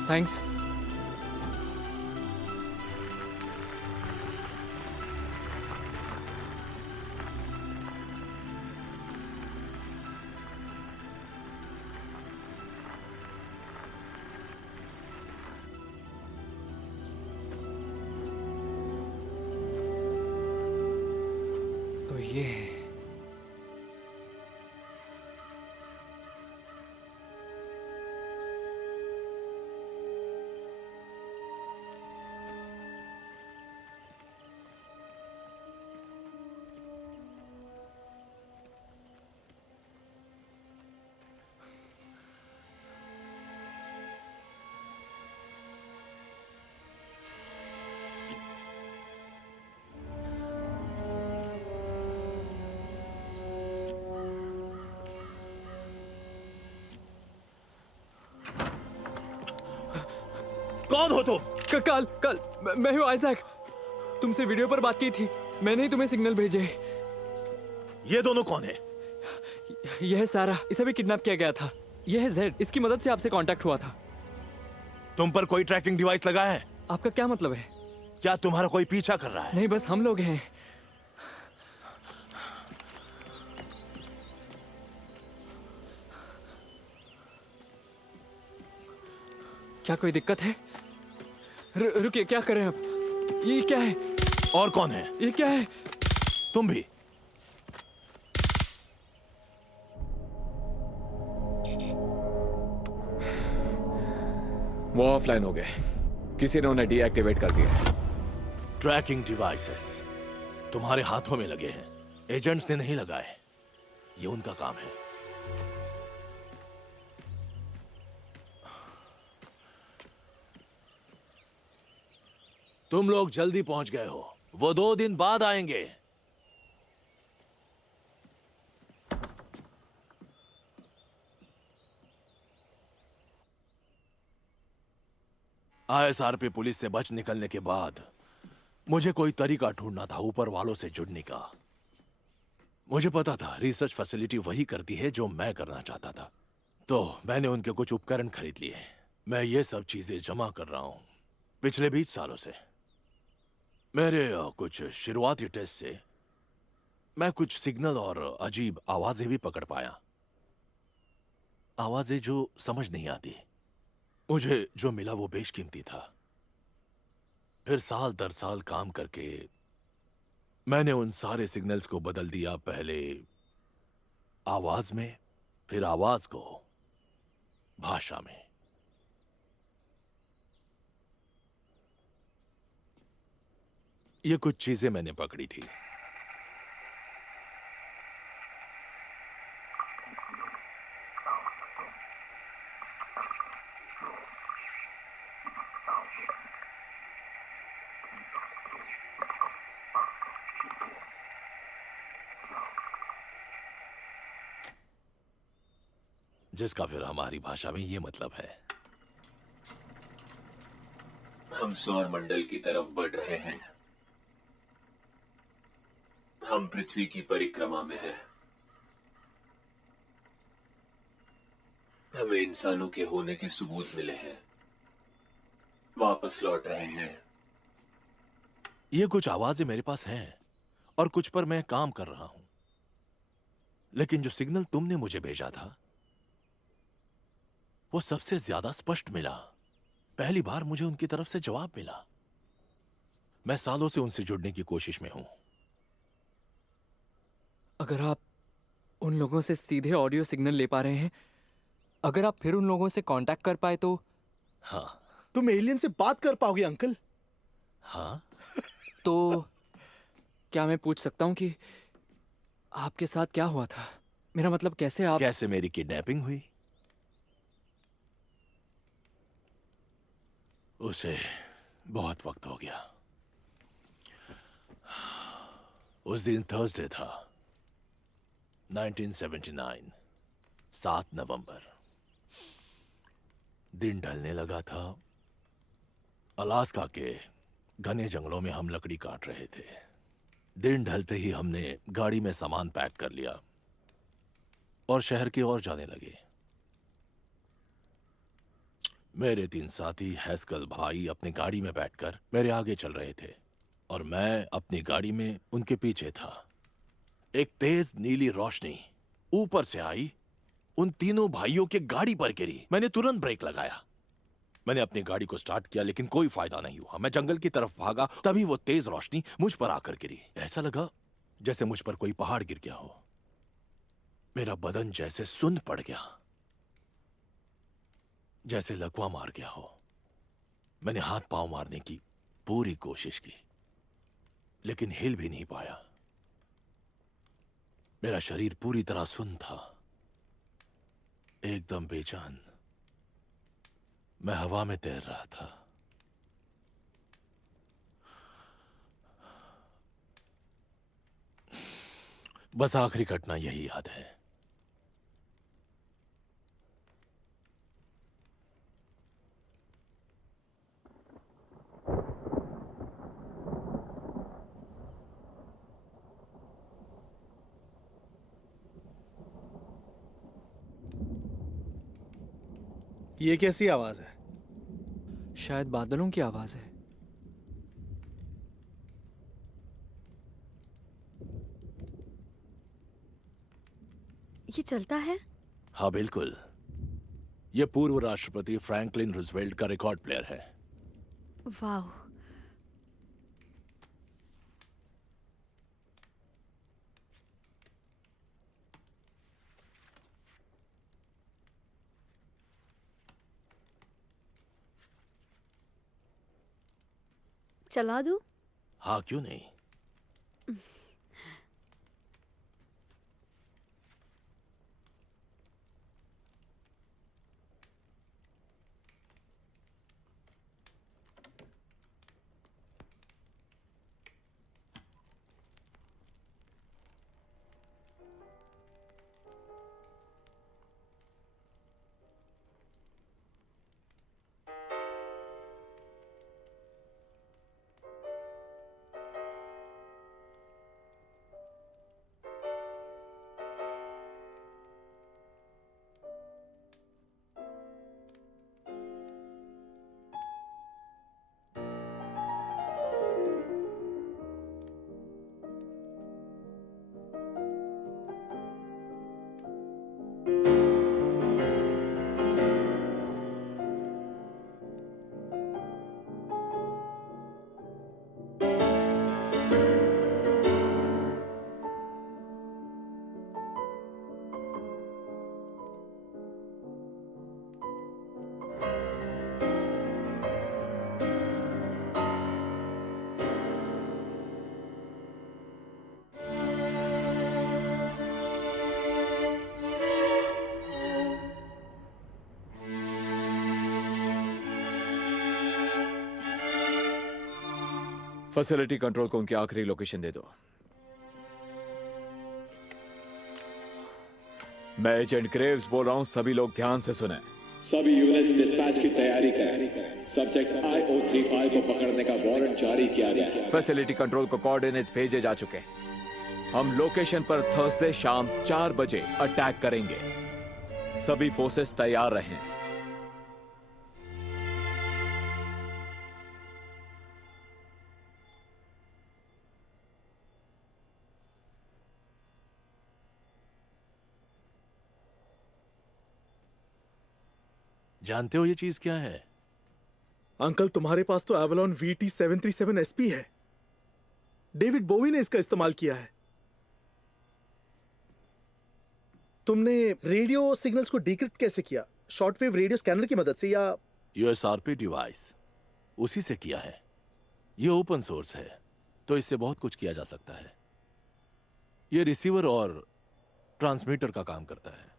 थैंक्स। तो ये है। कौन हो तुम? कल मैं हूँ आइजैक। तुमसे वीडियो पर बात की थी, मैंने ही तुम्हें सिग्नल भेजे। ये दोनों कौन है? यह है सारा, इसे भी किडनैप किया गया था। यह है जेड, इसकी मदद से आपसे कांटेक्ट हुआ था। तुम पर कोई ट्रैकिंग डिवाइस लगा है? आपका क्या मतलब है? क्या तुम्हारा कोई पीछा कर रहा है? नहीं, बस हम लोग हैं। क्या कोई दिक्कत है? रुकिए, क्या करें अब? ये क्या है? और कौन है? ये क्या है? तुम भी? वो ऑफलाइन हो गए, किसी ने उन्हें डीएक्टिवेट कर दिया। ट्रैकिंग डिवाइसेस तुम्हारे हाथों में लगे हैं, एजेंट्स ने नहीं लगाए। ये उनका काम है। तुम लोग जल्दी पहुंच गए हो, वो 2 दिन बाद आएंगे। ISRP पुलिस से बच निकलने के बाद मुझे कोई तरीका ढूंढना था ऊपर वालों से जुड़ने का। मुझे पता था रिसर्च फैसिलिटी वही करती है जो मैं करना चाहता था, तो मैंने उनके कुछ उपकरण खरीद लिए। मैं ये सब चीजें जमा कर रहा हूं पिछले 20 सालों से। मेरे कुछ शुरुआती टेस्ट से मैं कुछ सिग्नल और अजीब आवाजें भी पकड़ पाया, आवाजें जो समझ नहीं आती। मुझे जो मिला वो बेशकीमती था। फिर साल दर साल काम करके मैंने उन सारे सिग्नल्स को बदल दिया, पहले आवाज में, फिर आवाज को भाषा में। ये कुछ चीजें मैंने पकड़ी थी। जिसका फिर हमारी भाषा में ये मतलब है। हम सौर मंडल की तरफ बढ़ रहे हैं। हम पृथ्वी की परिक्रमा में हैं। हमें इंसानों के होने के सबूत मिले हैं। वापस लौट रहे हैं। ये कुछ आवाजें मेरे पास हैं और कुछ पर मैं काम कर रहा हूं, लेकिन जो सिग्नल तुमने मुझे भेजा था वो सबसे ज्यादा स्पष्ट मिला। पहली बार मुझे उनकी तरफ से जवाब मिला। मैं सालों से उनसे जुड़ने की कोशिश में हूं। अगर आप उन लोगों से सीधे ऑडियो सिग्नल ले पा रहे हैं, अगर आप फिर उन लोगों से कांटेक्ट कर पाए तो। हाँ। तुम एलियन से बात कर पाओगे अंकल? हाँ। तो क्या मैं पूछ सकता हूं कि आपके साथ क्या हुआ था? मेरा मतलब कैसे मेरी किडनैपिंग हुई? उसे बहुत वक्त हो गया। उस दिन थर्सडे था, 1979, 7 नवंबर। दिन ढलने लगा था। अलास्का के घने जंगलों में हम लकड़ी काट रहे थे। दिन ढलते ही हमने गाड़ी में सामान पैक कर लिया और शहर की ओर जाने लगे। मेरे 3 साथी हैस्कल भाई अपनी गाड़ी में बैठकर मेरे आगे चल रहे थे और मैं अपनी गाड़ी में उनके पीछे था। एक तेज नीली रोशनी ऊपर से आई, उन तीनों भाइयों के गाड़ी पर गिरी। मैंने तुरंत ब्रेक लगाया। मैंने अपनी गाड़ी को स्टार्ट किया लेकिन कोई फायदा नहीं हुआ। मैं जंगल की तरफ भागा, तभी वो तेज रोशनी मुझ पर आकर गिरी। ऐसा लगा जैसे मुझ पर कोई पहाड़ गिर गया हो। मेरा बदन जैसे सुन्न पड़ गया, जैसे लकवा मार गया हो। मैंने हाथ पांव मारने की पूरी कोशिश की लेकिन हिल भी नहीं पाया। मेरा शरीर पूरी तरह सुन्न था, एकदम बेजान। मैं हवा में तैर रहा था। बस आखिरी घटना यही याद है। ये कैसी आवाज है? शायद बादलों की आवाज है। ये चलता है? हाँ बिल्कुल। यह पूर्व राष्ट्रपति फ्रैंकलिन रूजवेल्ट का रिकॉर्ड प्लेयर है। वाह। चला दूं? हाँ क्यों नहीं। फैसिलिटी कंट्रोल को उनकी आखिरी लोकेशन दे दो। मैं एजेंट ग्रेव्स बोल रहा हूं, सभी लोग ध्यान से सुने। सभी यूनिट्स डिस्पैच की तैयारी करें। सब्जेक्ट IO35 को पकड़ने का वारंट जारी किया गया है। फैसिलिटी कंट्रोल को कोऑर्डिनेट्स भेजे जा चुके हैं। हम लोकेशन पर थर्सडे शाम 4 बजे अटैक करेंगे। सभी फोर्सेस तैयार रहें। जानते हो ये चीज क्या है? अंकल, तुम्हारे पास तो एवलॉन VT-737 SP है। डेविड बोवी ने इसका इस्तेमाल किया है। तुमने रेडियो सिग्नल्स को डिक्रिप्ट कैसे किया? शॉर्टवेव रेडियो स्कैनर की मदद से या? USRP डिवाइस, उसी से किया है। ये ओपन सोर्स है, तो इससे बहुत कुछ किया जा सकता है। ये रिसीवर और ट्रांसमीटर का काम करता है।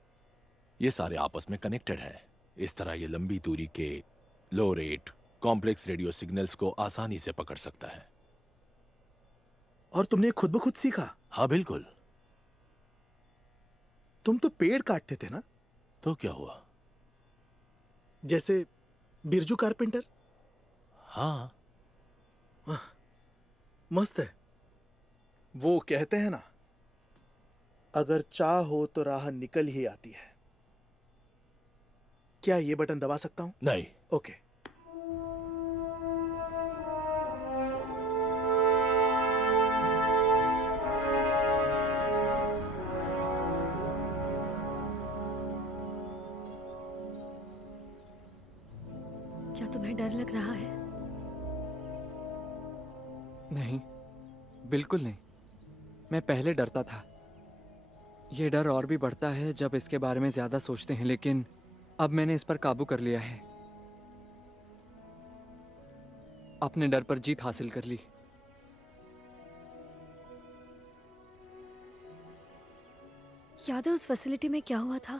ये सारे आपस में कनेक्टेड है। इस तरह ये लंबी दूरी के लो रेट कॉम्प्लेक्स रेडियो सिग्नल्स को आसानी से पकड़ सकता है। और तुमने खुद ब खुद सीखा? हाँ बिल्कुल। तुम तो पेड़ काटते थे ना? तो क्या हुआ? जैसे बिरजू कारपेंटर? हाँ। मस्त है। वो कहते हैं ना, अगर चाह हो तो राह निकल ही आती है। क्या ये बटन दबा सकता हूं? नहीं। ओके। क्या तुम्हें डर लग रहा है? नहीं, बिल्कुल नहीं। मैं पहले डरता था। ये डर और भी बढ़ता है जब इसके बारे में ज्यादा सोचते हैं, लेकिन अब मैंने इस पर काबू कर लिया है। अपने डर पर जीत हासिल कर ली। याद है उस फैसिलिटी में क्या हुआ था?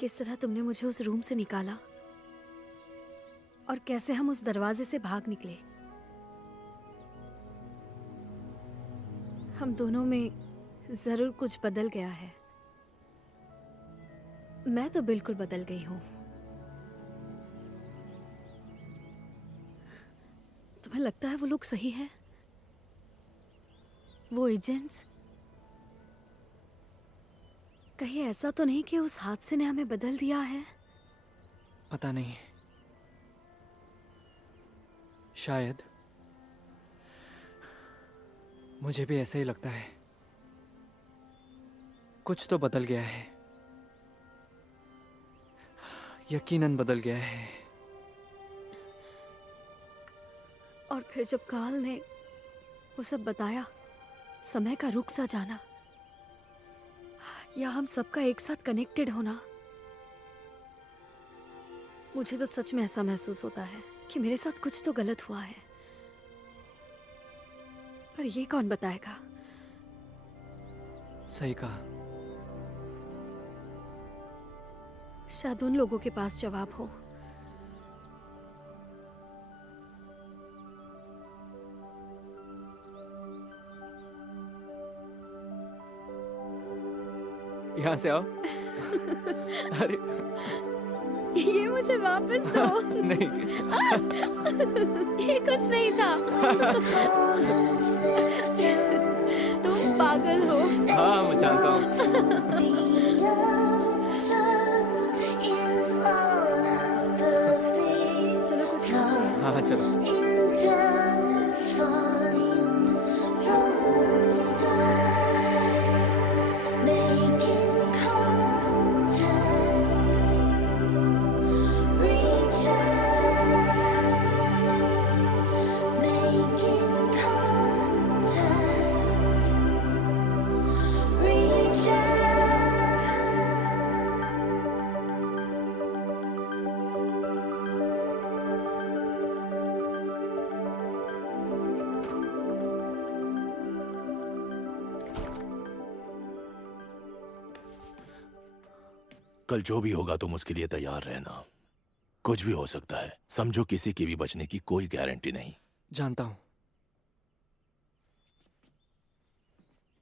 किस तरह तुमने मुझे उस रूम से निकाला और कैसे हम उस दरवाजे से भाग निकले। हम दोनों में जरूर कुछ बदल गया है। मैं तो बिल्कुल बदल गई हूं। तुम्हें लगता है वो लोग सही है? वो एजेंट्स? कहीं ऐसा तो नहीं कि उस हादसे ने हमें बदल दिया है? पता नहीं, शायद। मुझे भी ऐसा ही लगता है। कुछ तो बदल गया है, यकीनन बदल गया है। और फिर जब काल ने वो सब बताया, समय का रुख सा जाना या हम सबका एक साथ कनेक्टेड होना, मुझे तो सच में ऐसा महसूस होता है कि मेरे साथ कुछ तो गलत हुआ है। पर ये कौन बताएगा? सही कहा। शायद उन लोगों के पास जवाब हो। यहाँ से आओ। अरे ये मुझे वापस दो। नहीं। ये कुछ नहीं था। तुम पागल हो। हाँ, मैं जानता हूँ। चलो कुछ खाते हैं। हाँ चलो। कल जो भी होगा तुम उसके लिए तैयार रहना। कुछ भी हो सकता है, समझो किसी की भी बचने की कोई गारंटी नहीं। जानता हूं।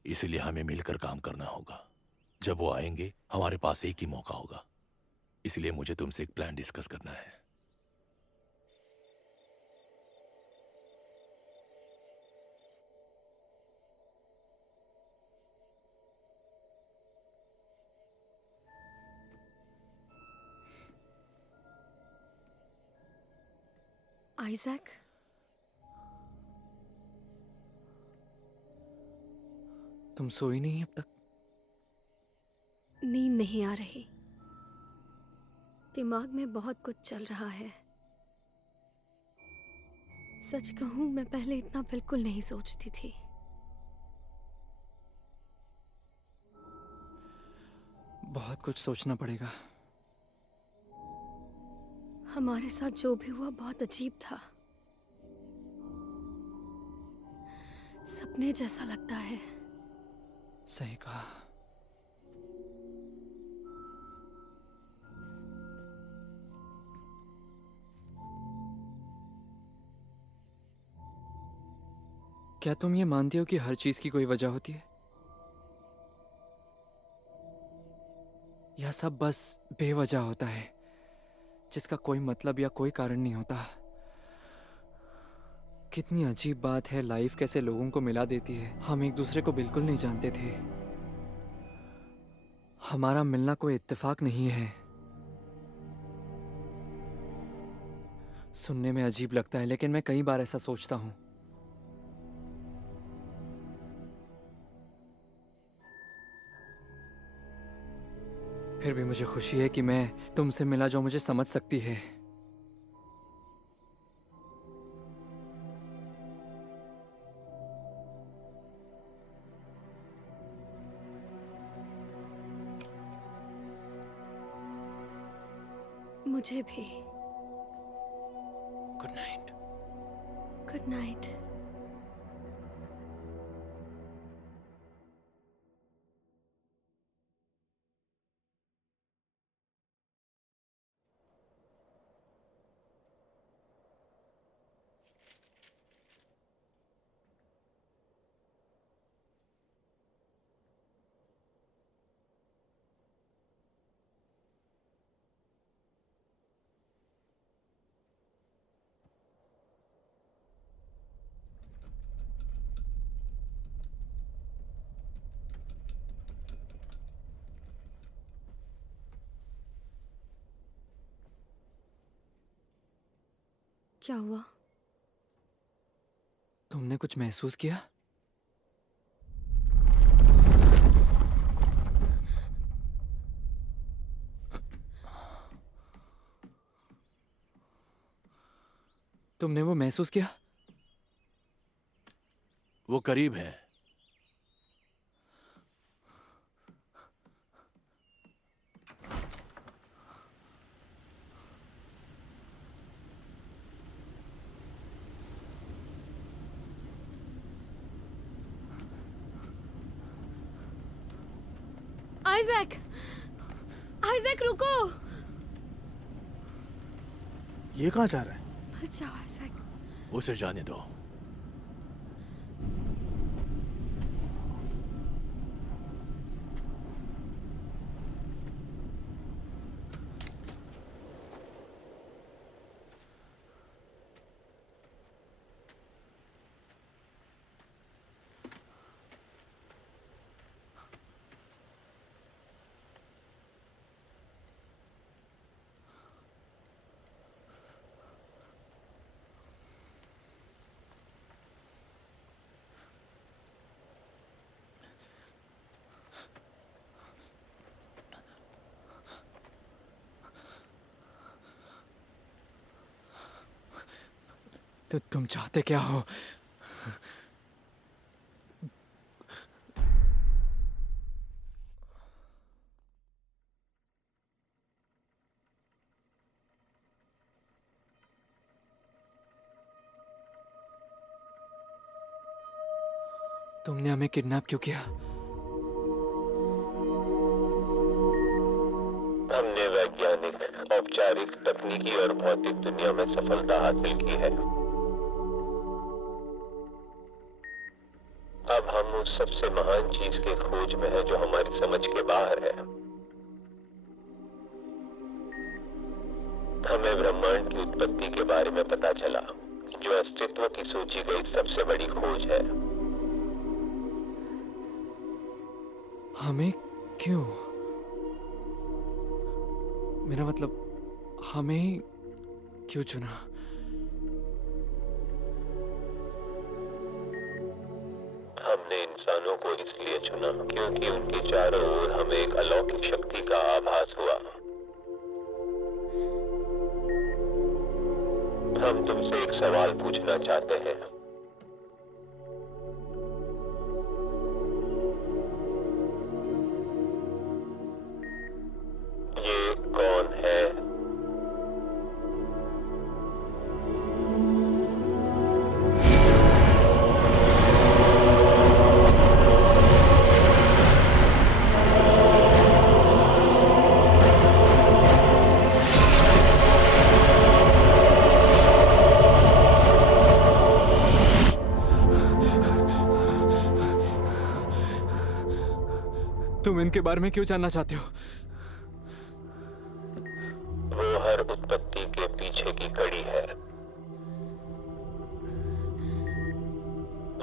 इसलिए हमें मिलकर काम करना होगा। जब वो आएंगे हमारे पास एक ही मौका होगा, इसलिए मुझे तुमसे एक प्लान डिस्कस करना है। आइजैक, तुम सोई नहीं अब तक? नींद नहीं आ रही। दिमाग में बहुत कुछ चल रहा है। सच कहूं, मैं पहले इतना बिल्कुल नहीं सोचती थी। बहुत कुछ सोचना पड़ेगा। हमारे साथ जो भी हुआ बहुत अजीब था। सपने जैसा लगता है। सही कहा। क्या तुम ये मानती हो कि हर चीज की कोई वजह होती है, या सब बस बेवजह होता है जिसका कोई मतलब या कोई कारण नहीं होता? कितनी अजीब बात है, लाइफ कैसे लोगों को मिला देती है। हम एक दूसरे को बिल्कुल नहीं जानते थे। हमारा मिलना कोई इत्तेफाक नहीं है। सुनने में अजीब लगता है, लेकिन मैं कई बार ऐसा सोचता हूं। फिर भी मुझे खुशी है कि मैं तुमसे मिला जो मुझे समझ सकती है। मुझे भी। Good night. Good night. क्या हुआ? तुमने कुछ महसूस किया? तुमने वो महसूस किया? वो करीब है। आइजैक! आइजैक, रुको! ये कहाँ जा रहा है? मत जाओ आइजैक। उसे जाने दो। तो तुम चाहते क्या हो? तुमने हमें किडनैप क्यों किया? हमने वैज्ञानिक औपचारिक, तकनीकी और भौतिक दुनिया में सफलता हासिल की है। अब हम उस सबसे महान चीज के खोज में हैं जो हमारी समझ के बाहर है। हमें ब्रह्मांड की उत्पत्ति के बारे में पता चला, जो अस्तित्व की सोची गई सबसे बड़ी खोज है। हमें क्यों? मेरा मतलब, हमें क्यों चुना? हमने इंसानों को इसलिए चुना क्योंकि उनके चारों ओर हमें एक अलौकिक शक्ति का आभास हुआ। हम तुमसे एक सवाल पूछना चाहते हैं। ये कौन है? तुम इनके बारे में क्यों जानना चाहते हो? वो हर उत्पत्ति के पीछे की कड़ी है।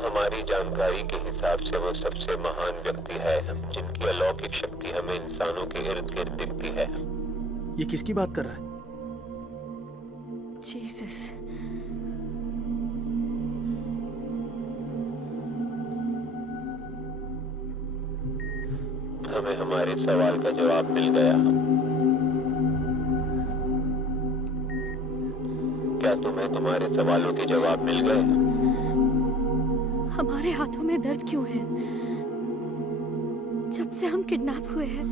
हमारी जानकारी के हिसाब से वो सबसे महान व्यक्ति है जिनकी अलौकिक शक्ति हमें इंसानों के इर्द गिर्द दिखती है। ये किसकी बात कर रहा है? जीसस। हमें हमारे सवाल का जवाब मिल गया। क्या तुम्हें तुम्हारे सवालों के जवाब मिल गए? हमारे हाथों में दर्द क्यों है? जब से हम किडनैप हुए हैं,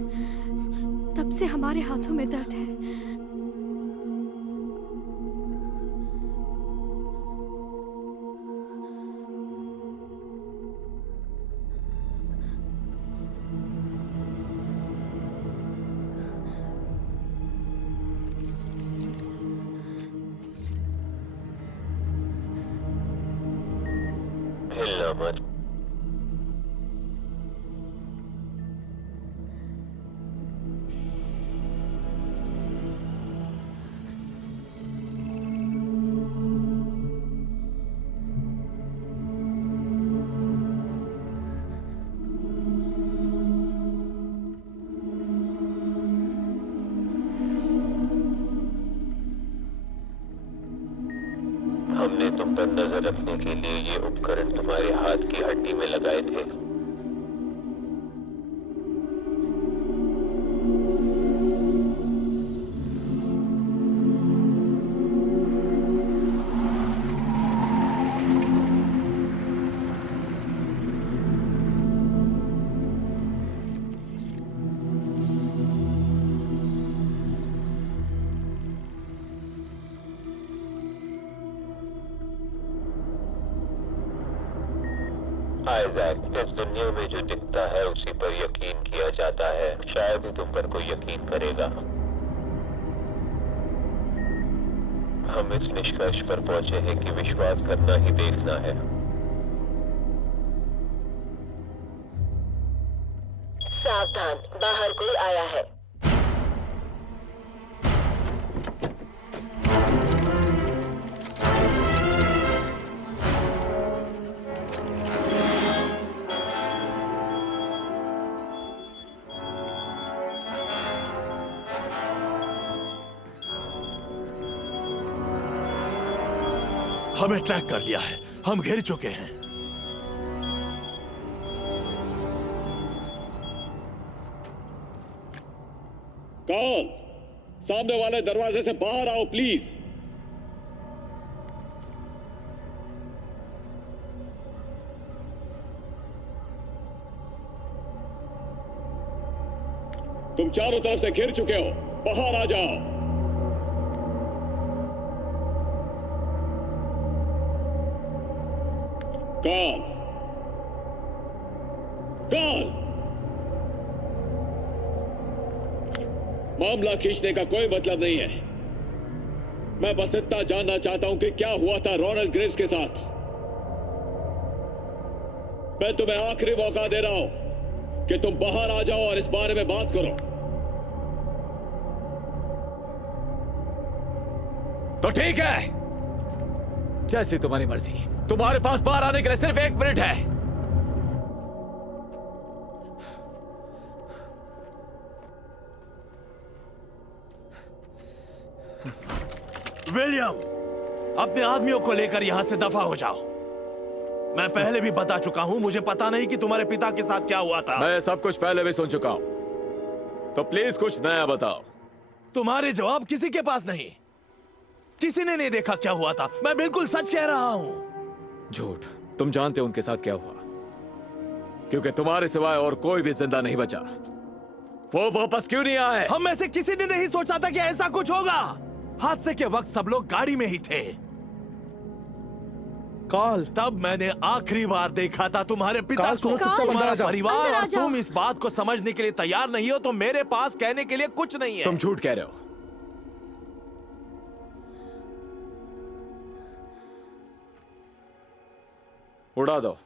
तब से हमारे हाथों में दर्द है। हिलना मत। हमने तुम पर नजर रखने के लिए ये उपकरण तुम्हारे हाथ की हड्डी में लगाए थे। आइजैक, इस दुनिया में जो दिखता है उसी पर यकीन किया जाता है। शायद ही तुम पर कोई यकीन करेगा। हम इस निष्कर्ष पर पहुंचे हैं कि विश्वास करना ही देखना है। सावधान, बाहर कोई आया है। हमें ट्रैक कर लिया है, हम घिर चुके हैं। कौन? सामने वाले दरवाजे से बाहर आओ प्लीज। तुम चारों तरफ से घिर चुके हो, बाहर आ जाओ। कौन? कौन? मामला खींचने का कोई मतलब नहीं है। मैं बस इतना जानना चाहता हूं कि क्या हुआ था रोनाल्ड ग्रेव्स के साथ। मैं तुम्हें आखिरी मौका दे रहा हूं कि तुम बाहर आ जाओ और इस बारे में बात करो। तो ठीक है, जैसी तुम्हारी मर्जी। तुम्हारे पास बाहर आने के लिए सिर्फ 1 मिनट है। विलियम, अपने आदमियों को लेकर यहां से दफा हो जाओ। मैं पहले भी बता चुका हूं, मुझे पता नहीं कि तुम्हारे पिता के साथ क्या हुआ था। मैं सब कुछ पहले भी सुन चुका हूं, तो प्लीज कुछ नया बताओ। तुम्हारे जवाब किसी के पास नहीं। किसी ने नहीं देखा क्या हुआ था। मैं बिल्कुल सच कह रहा हूं। झूठ। तुम जानते हो उनके साथ क्या हुआ, क्योंकि तुम्हारे सिवाय और कोई भी जिंदा नहीं बचा। वो वापस क्यों नहीं आए? हम में से किसी ने नहीं सोचा था कि ऐसा कुछ होगा। हादसे के वक्त सब लोग गाड़ी में ही थे। कॉल तब मैंने आखिरी बार देखा था तुम्हारे पिता कॉल को। सुनो, चुपचाप अंदर तुम्हारा आ जाओ। परिवार अंदर आ और जाओ। तुम इस बात को समझने के लिए तैयार नहीं हो तो मेरे पास कहने के लिए कुछ नहीं है। तुम झूठ कह रहे हो। उड़ा दो।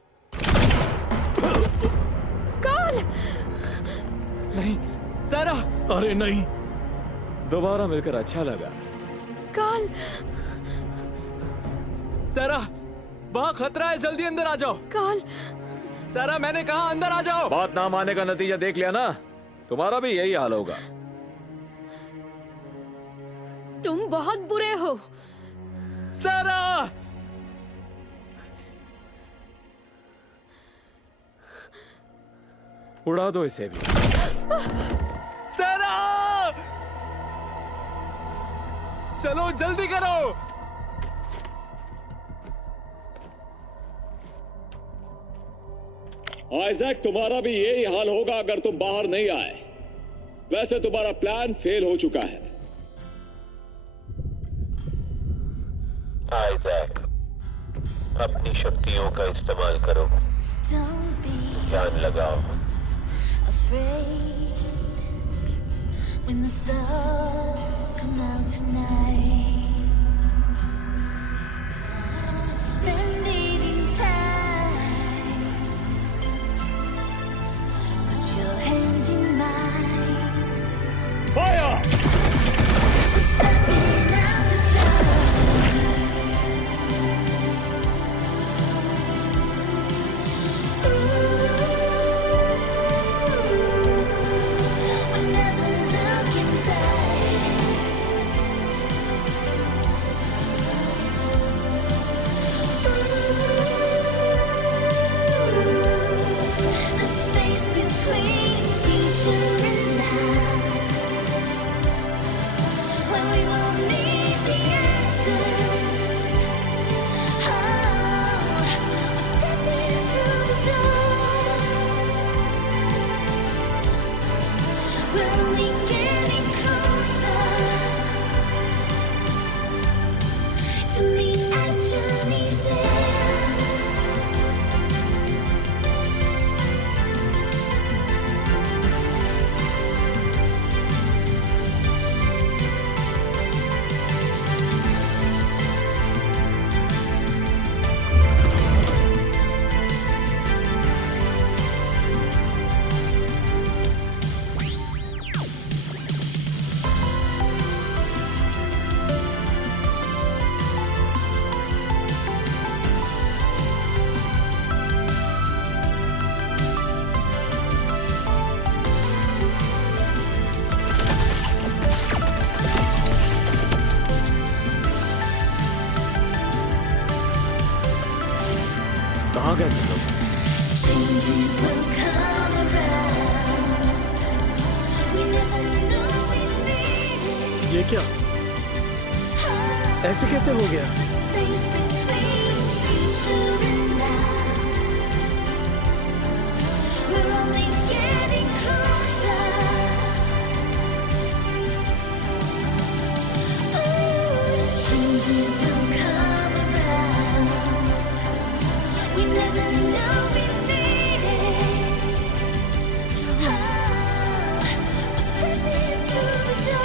कॉल नहीं सारा। अरे नहीं। दोबारा मिलकर अच्छा लगा। कॉल सारा, वहाँ खतरा है, जल्दी अंदर आ जाओ। कॉल सारा, मैंने कहा अंदर आ जाओ। बात ना मानने का नतीजा देख लिया ना, तुम्हारा भी यही हाल होगा। तुम बहुत बुरे हो। सारा, उड़ा दो इसे भी। सारा, चलो जल्दी करो। आइजैक, तुम्हारा भी यही हाल होगा अगर तुम बाहर नहीं आए। वैसे तुम्हारा प्लान फेल हो चुका है। आइजैक, अपनी शक्तियों का इस्तेमाल करो, ध्यान लगाओ। When the stars come out tonight, suspended in time, put your hand in mine. Fire! Stepping out the door. We're never looking back. The space between future and now, when we won't need the answers. Oh, we're stepping through the door. We're only getting closer to meet at journey's end. कहाँ गए तुम लोग? Changes will come around. We never know we need it. ये क्या? ऐसे कैसे हो गया? The space between future and now. We're only getting closer. Ooh, changes will come around. We never know we need it. Oh, we're stepping through the door.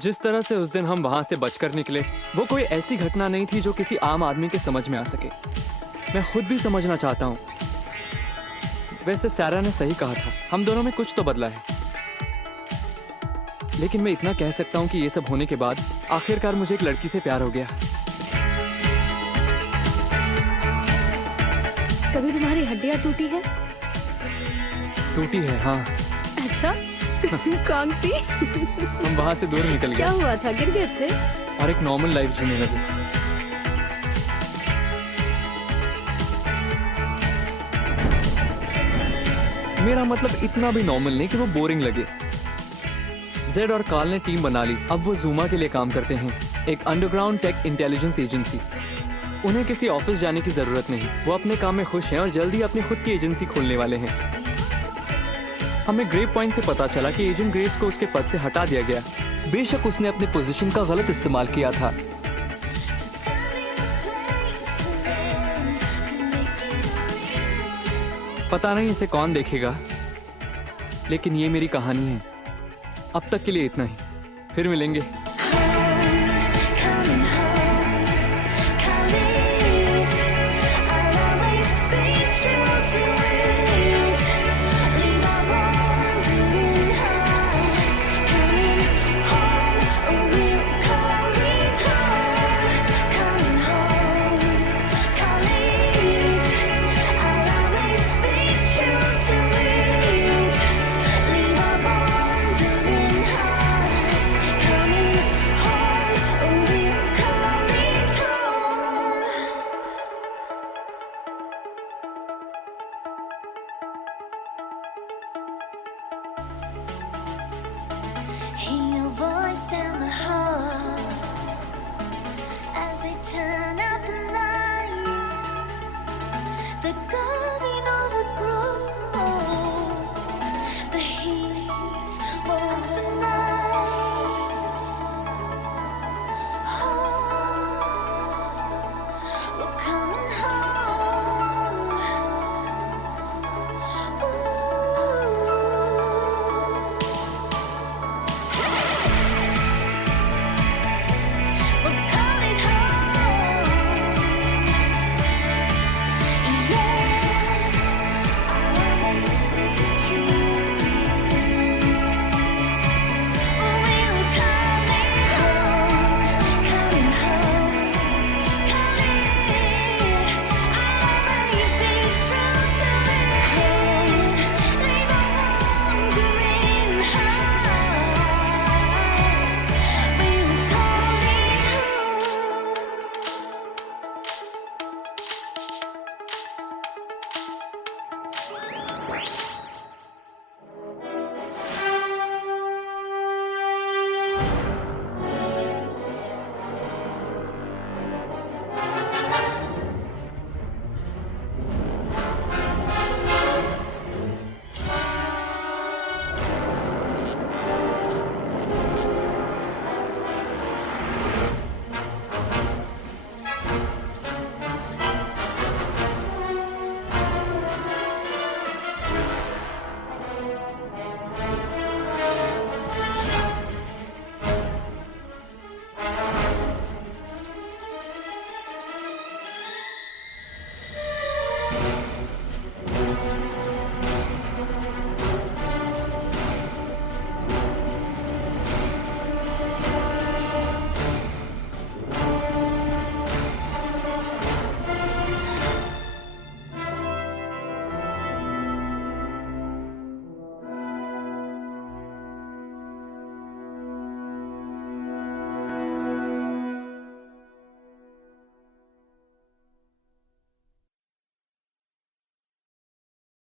जिस तरह से उस दिन हम वहां से बचकर निकले, वो कोई ऐसी घटना नहीं थी जो किसी आम आदमी के समझ में आ सके। मैं खुद भी समझना चाहता हूँ। वैसे सैरा ने सही कहा था, हम दोनों में कुछ तो बदला है। लेकिन मैं इतना कह सकता हूँ कि ये सब होने के बाद आखिरकार मुझे एक लड़की से प्यार हो गया। कभी तुम्हारी हड्डियाँ टूटी है? टूटी है, हाँ। अच्छा, कौन सी? हम वहां से दूर निकल गए। क्या हुआ था, गिर गए थे? और एक नॉर्मल लाइफ जीने लगे। मेरा मतलब इतना भी नॉर्मल नहीं कि वो बोरिंग लगे। जेड और कार्ल ने टीम बना ली। अब वो जूमा के लिए काम करते हैं, एक अंडरग्राउंड टेक इंटेलिजेंस एजेंसी। उन्हें किसी ऑफिस जाने की जरूरत नहीं, वो अपने काम में खुश हैं और जल्दी अपनी खुद की एजेंसी खोलने वाले हैं। हमें ग्रेव पॉइंट से पता चला कि एजेंट ग्रेव्स को उसके पद से हटा दिया गया। बेशक उसने अपनी पोजीशन का गलत इस्तेमाल किया था। पता नहीं इसे कौन देखेगा, लेकिन ये मेरी कहानी है। अब तक के लिए इतना ही, फिर मिलेंगे।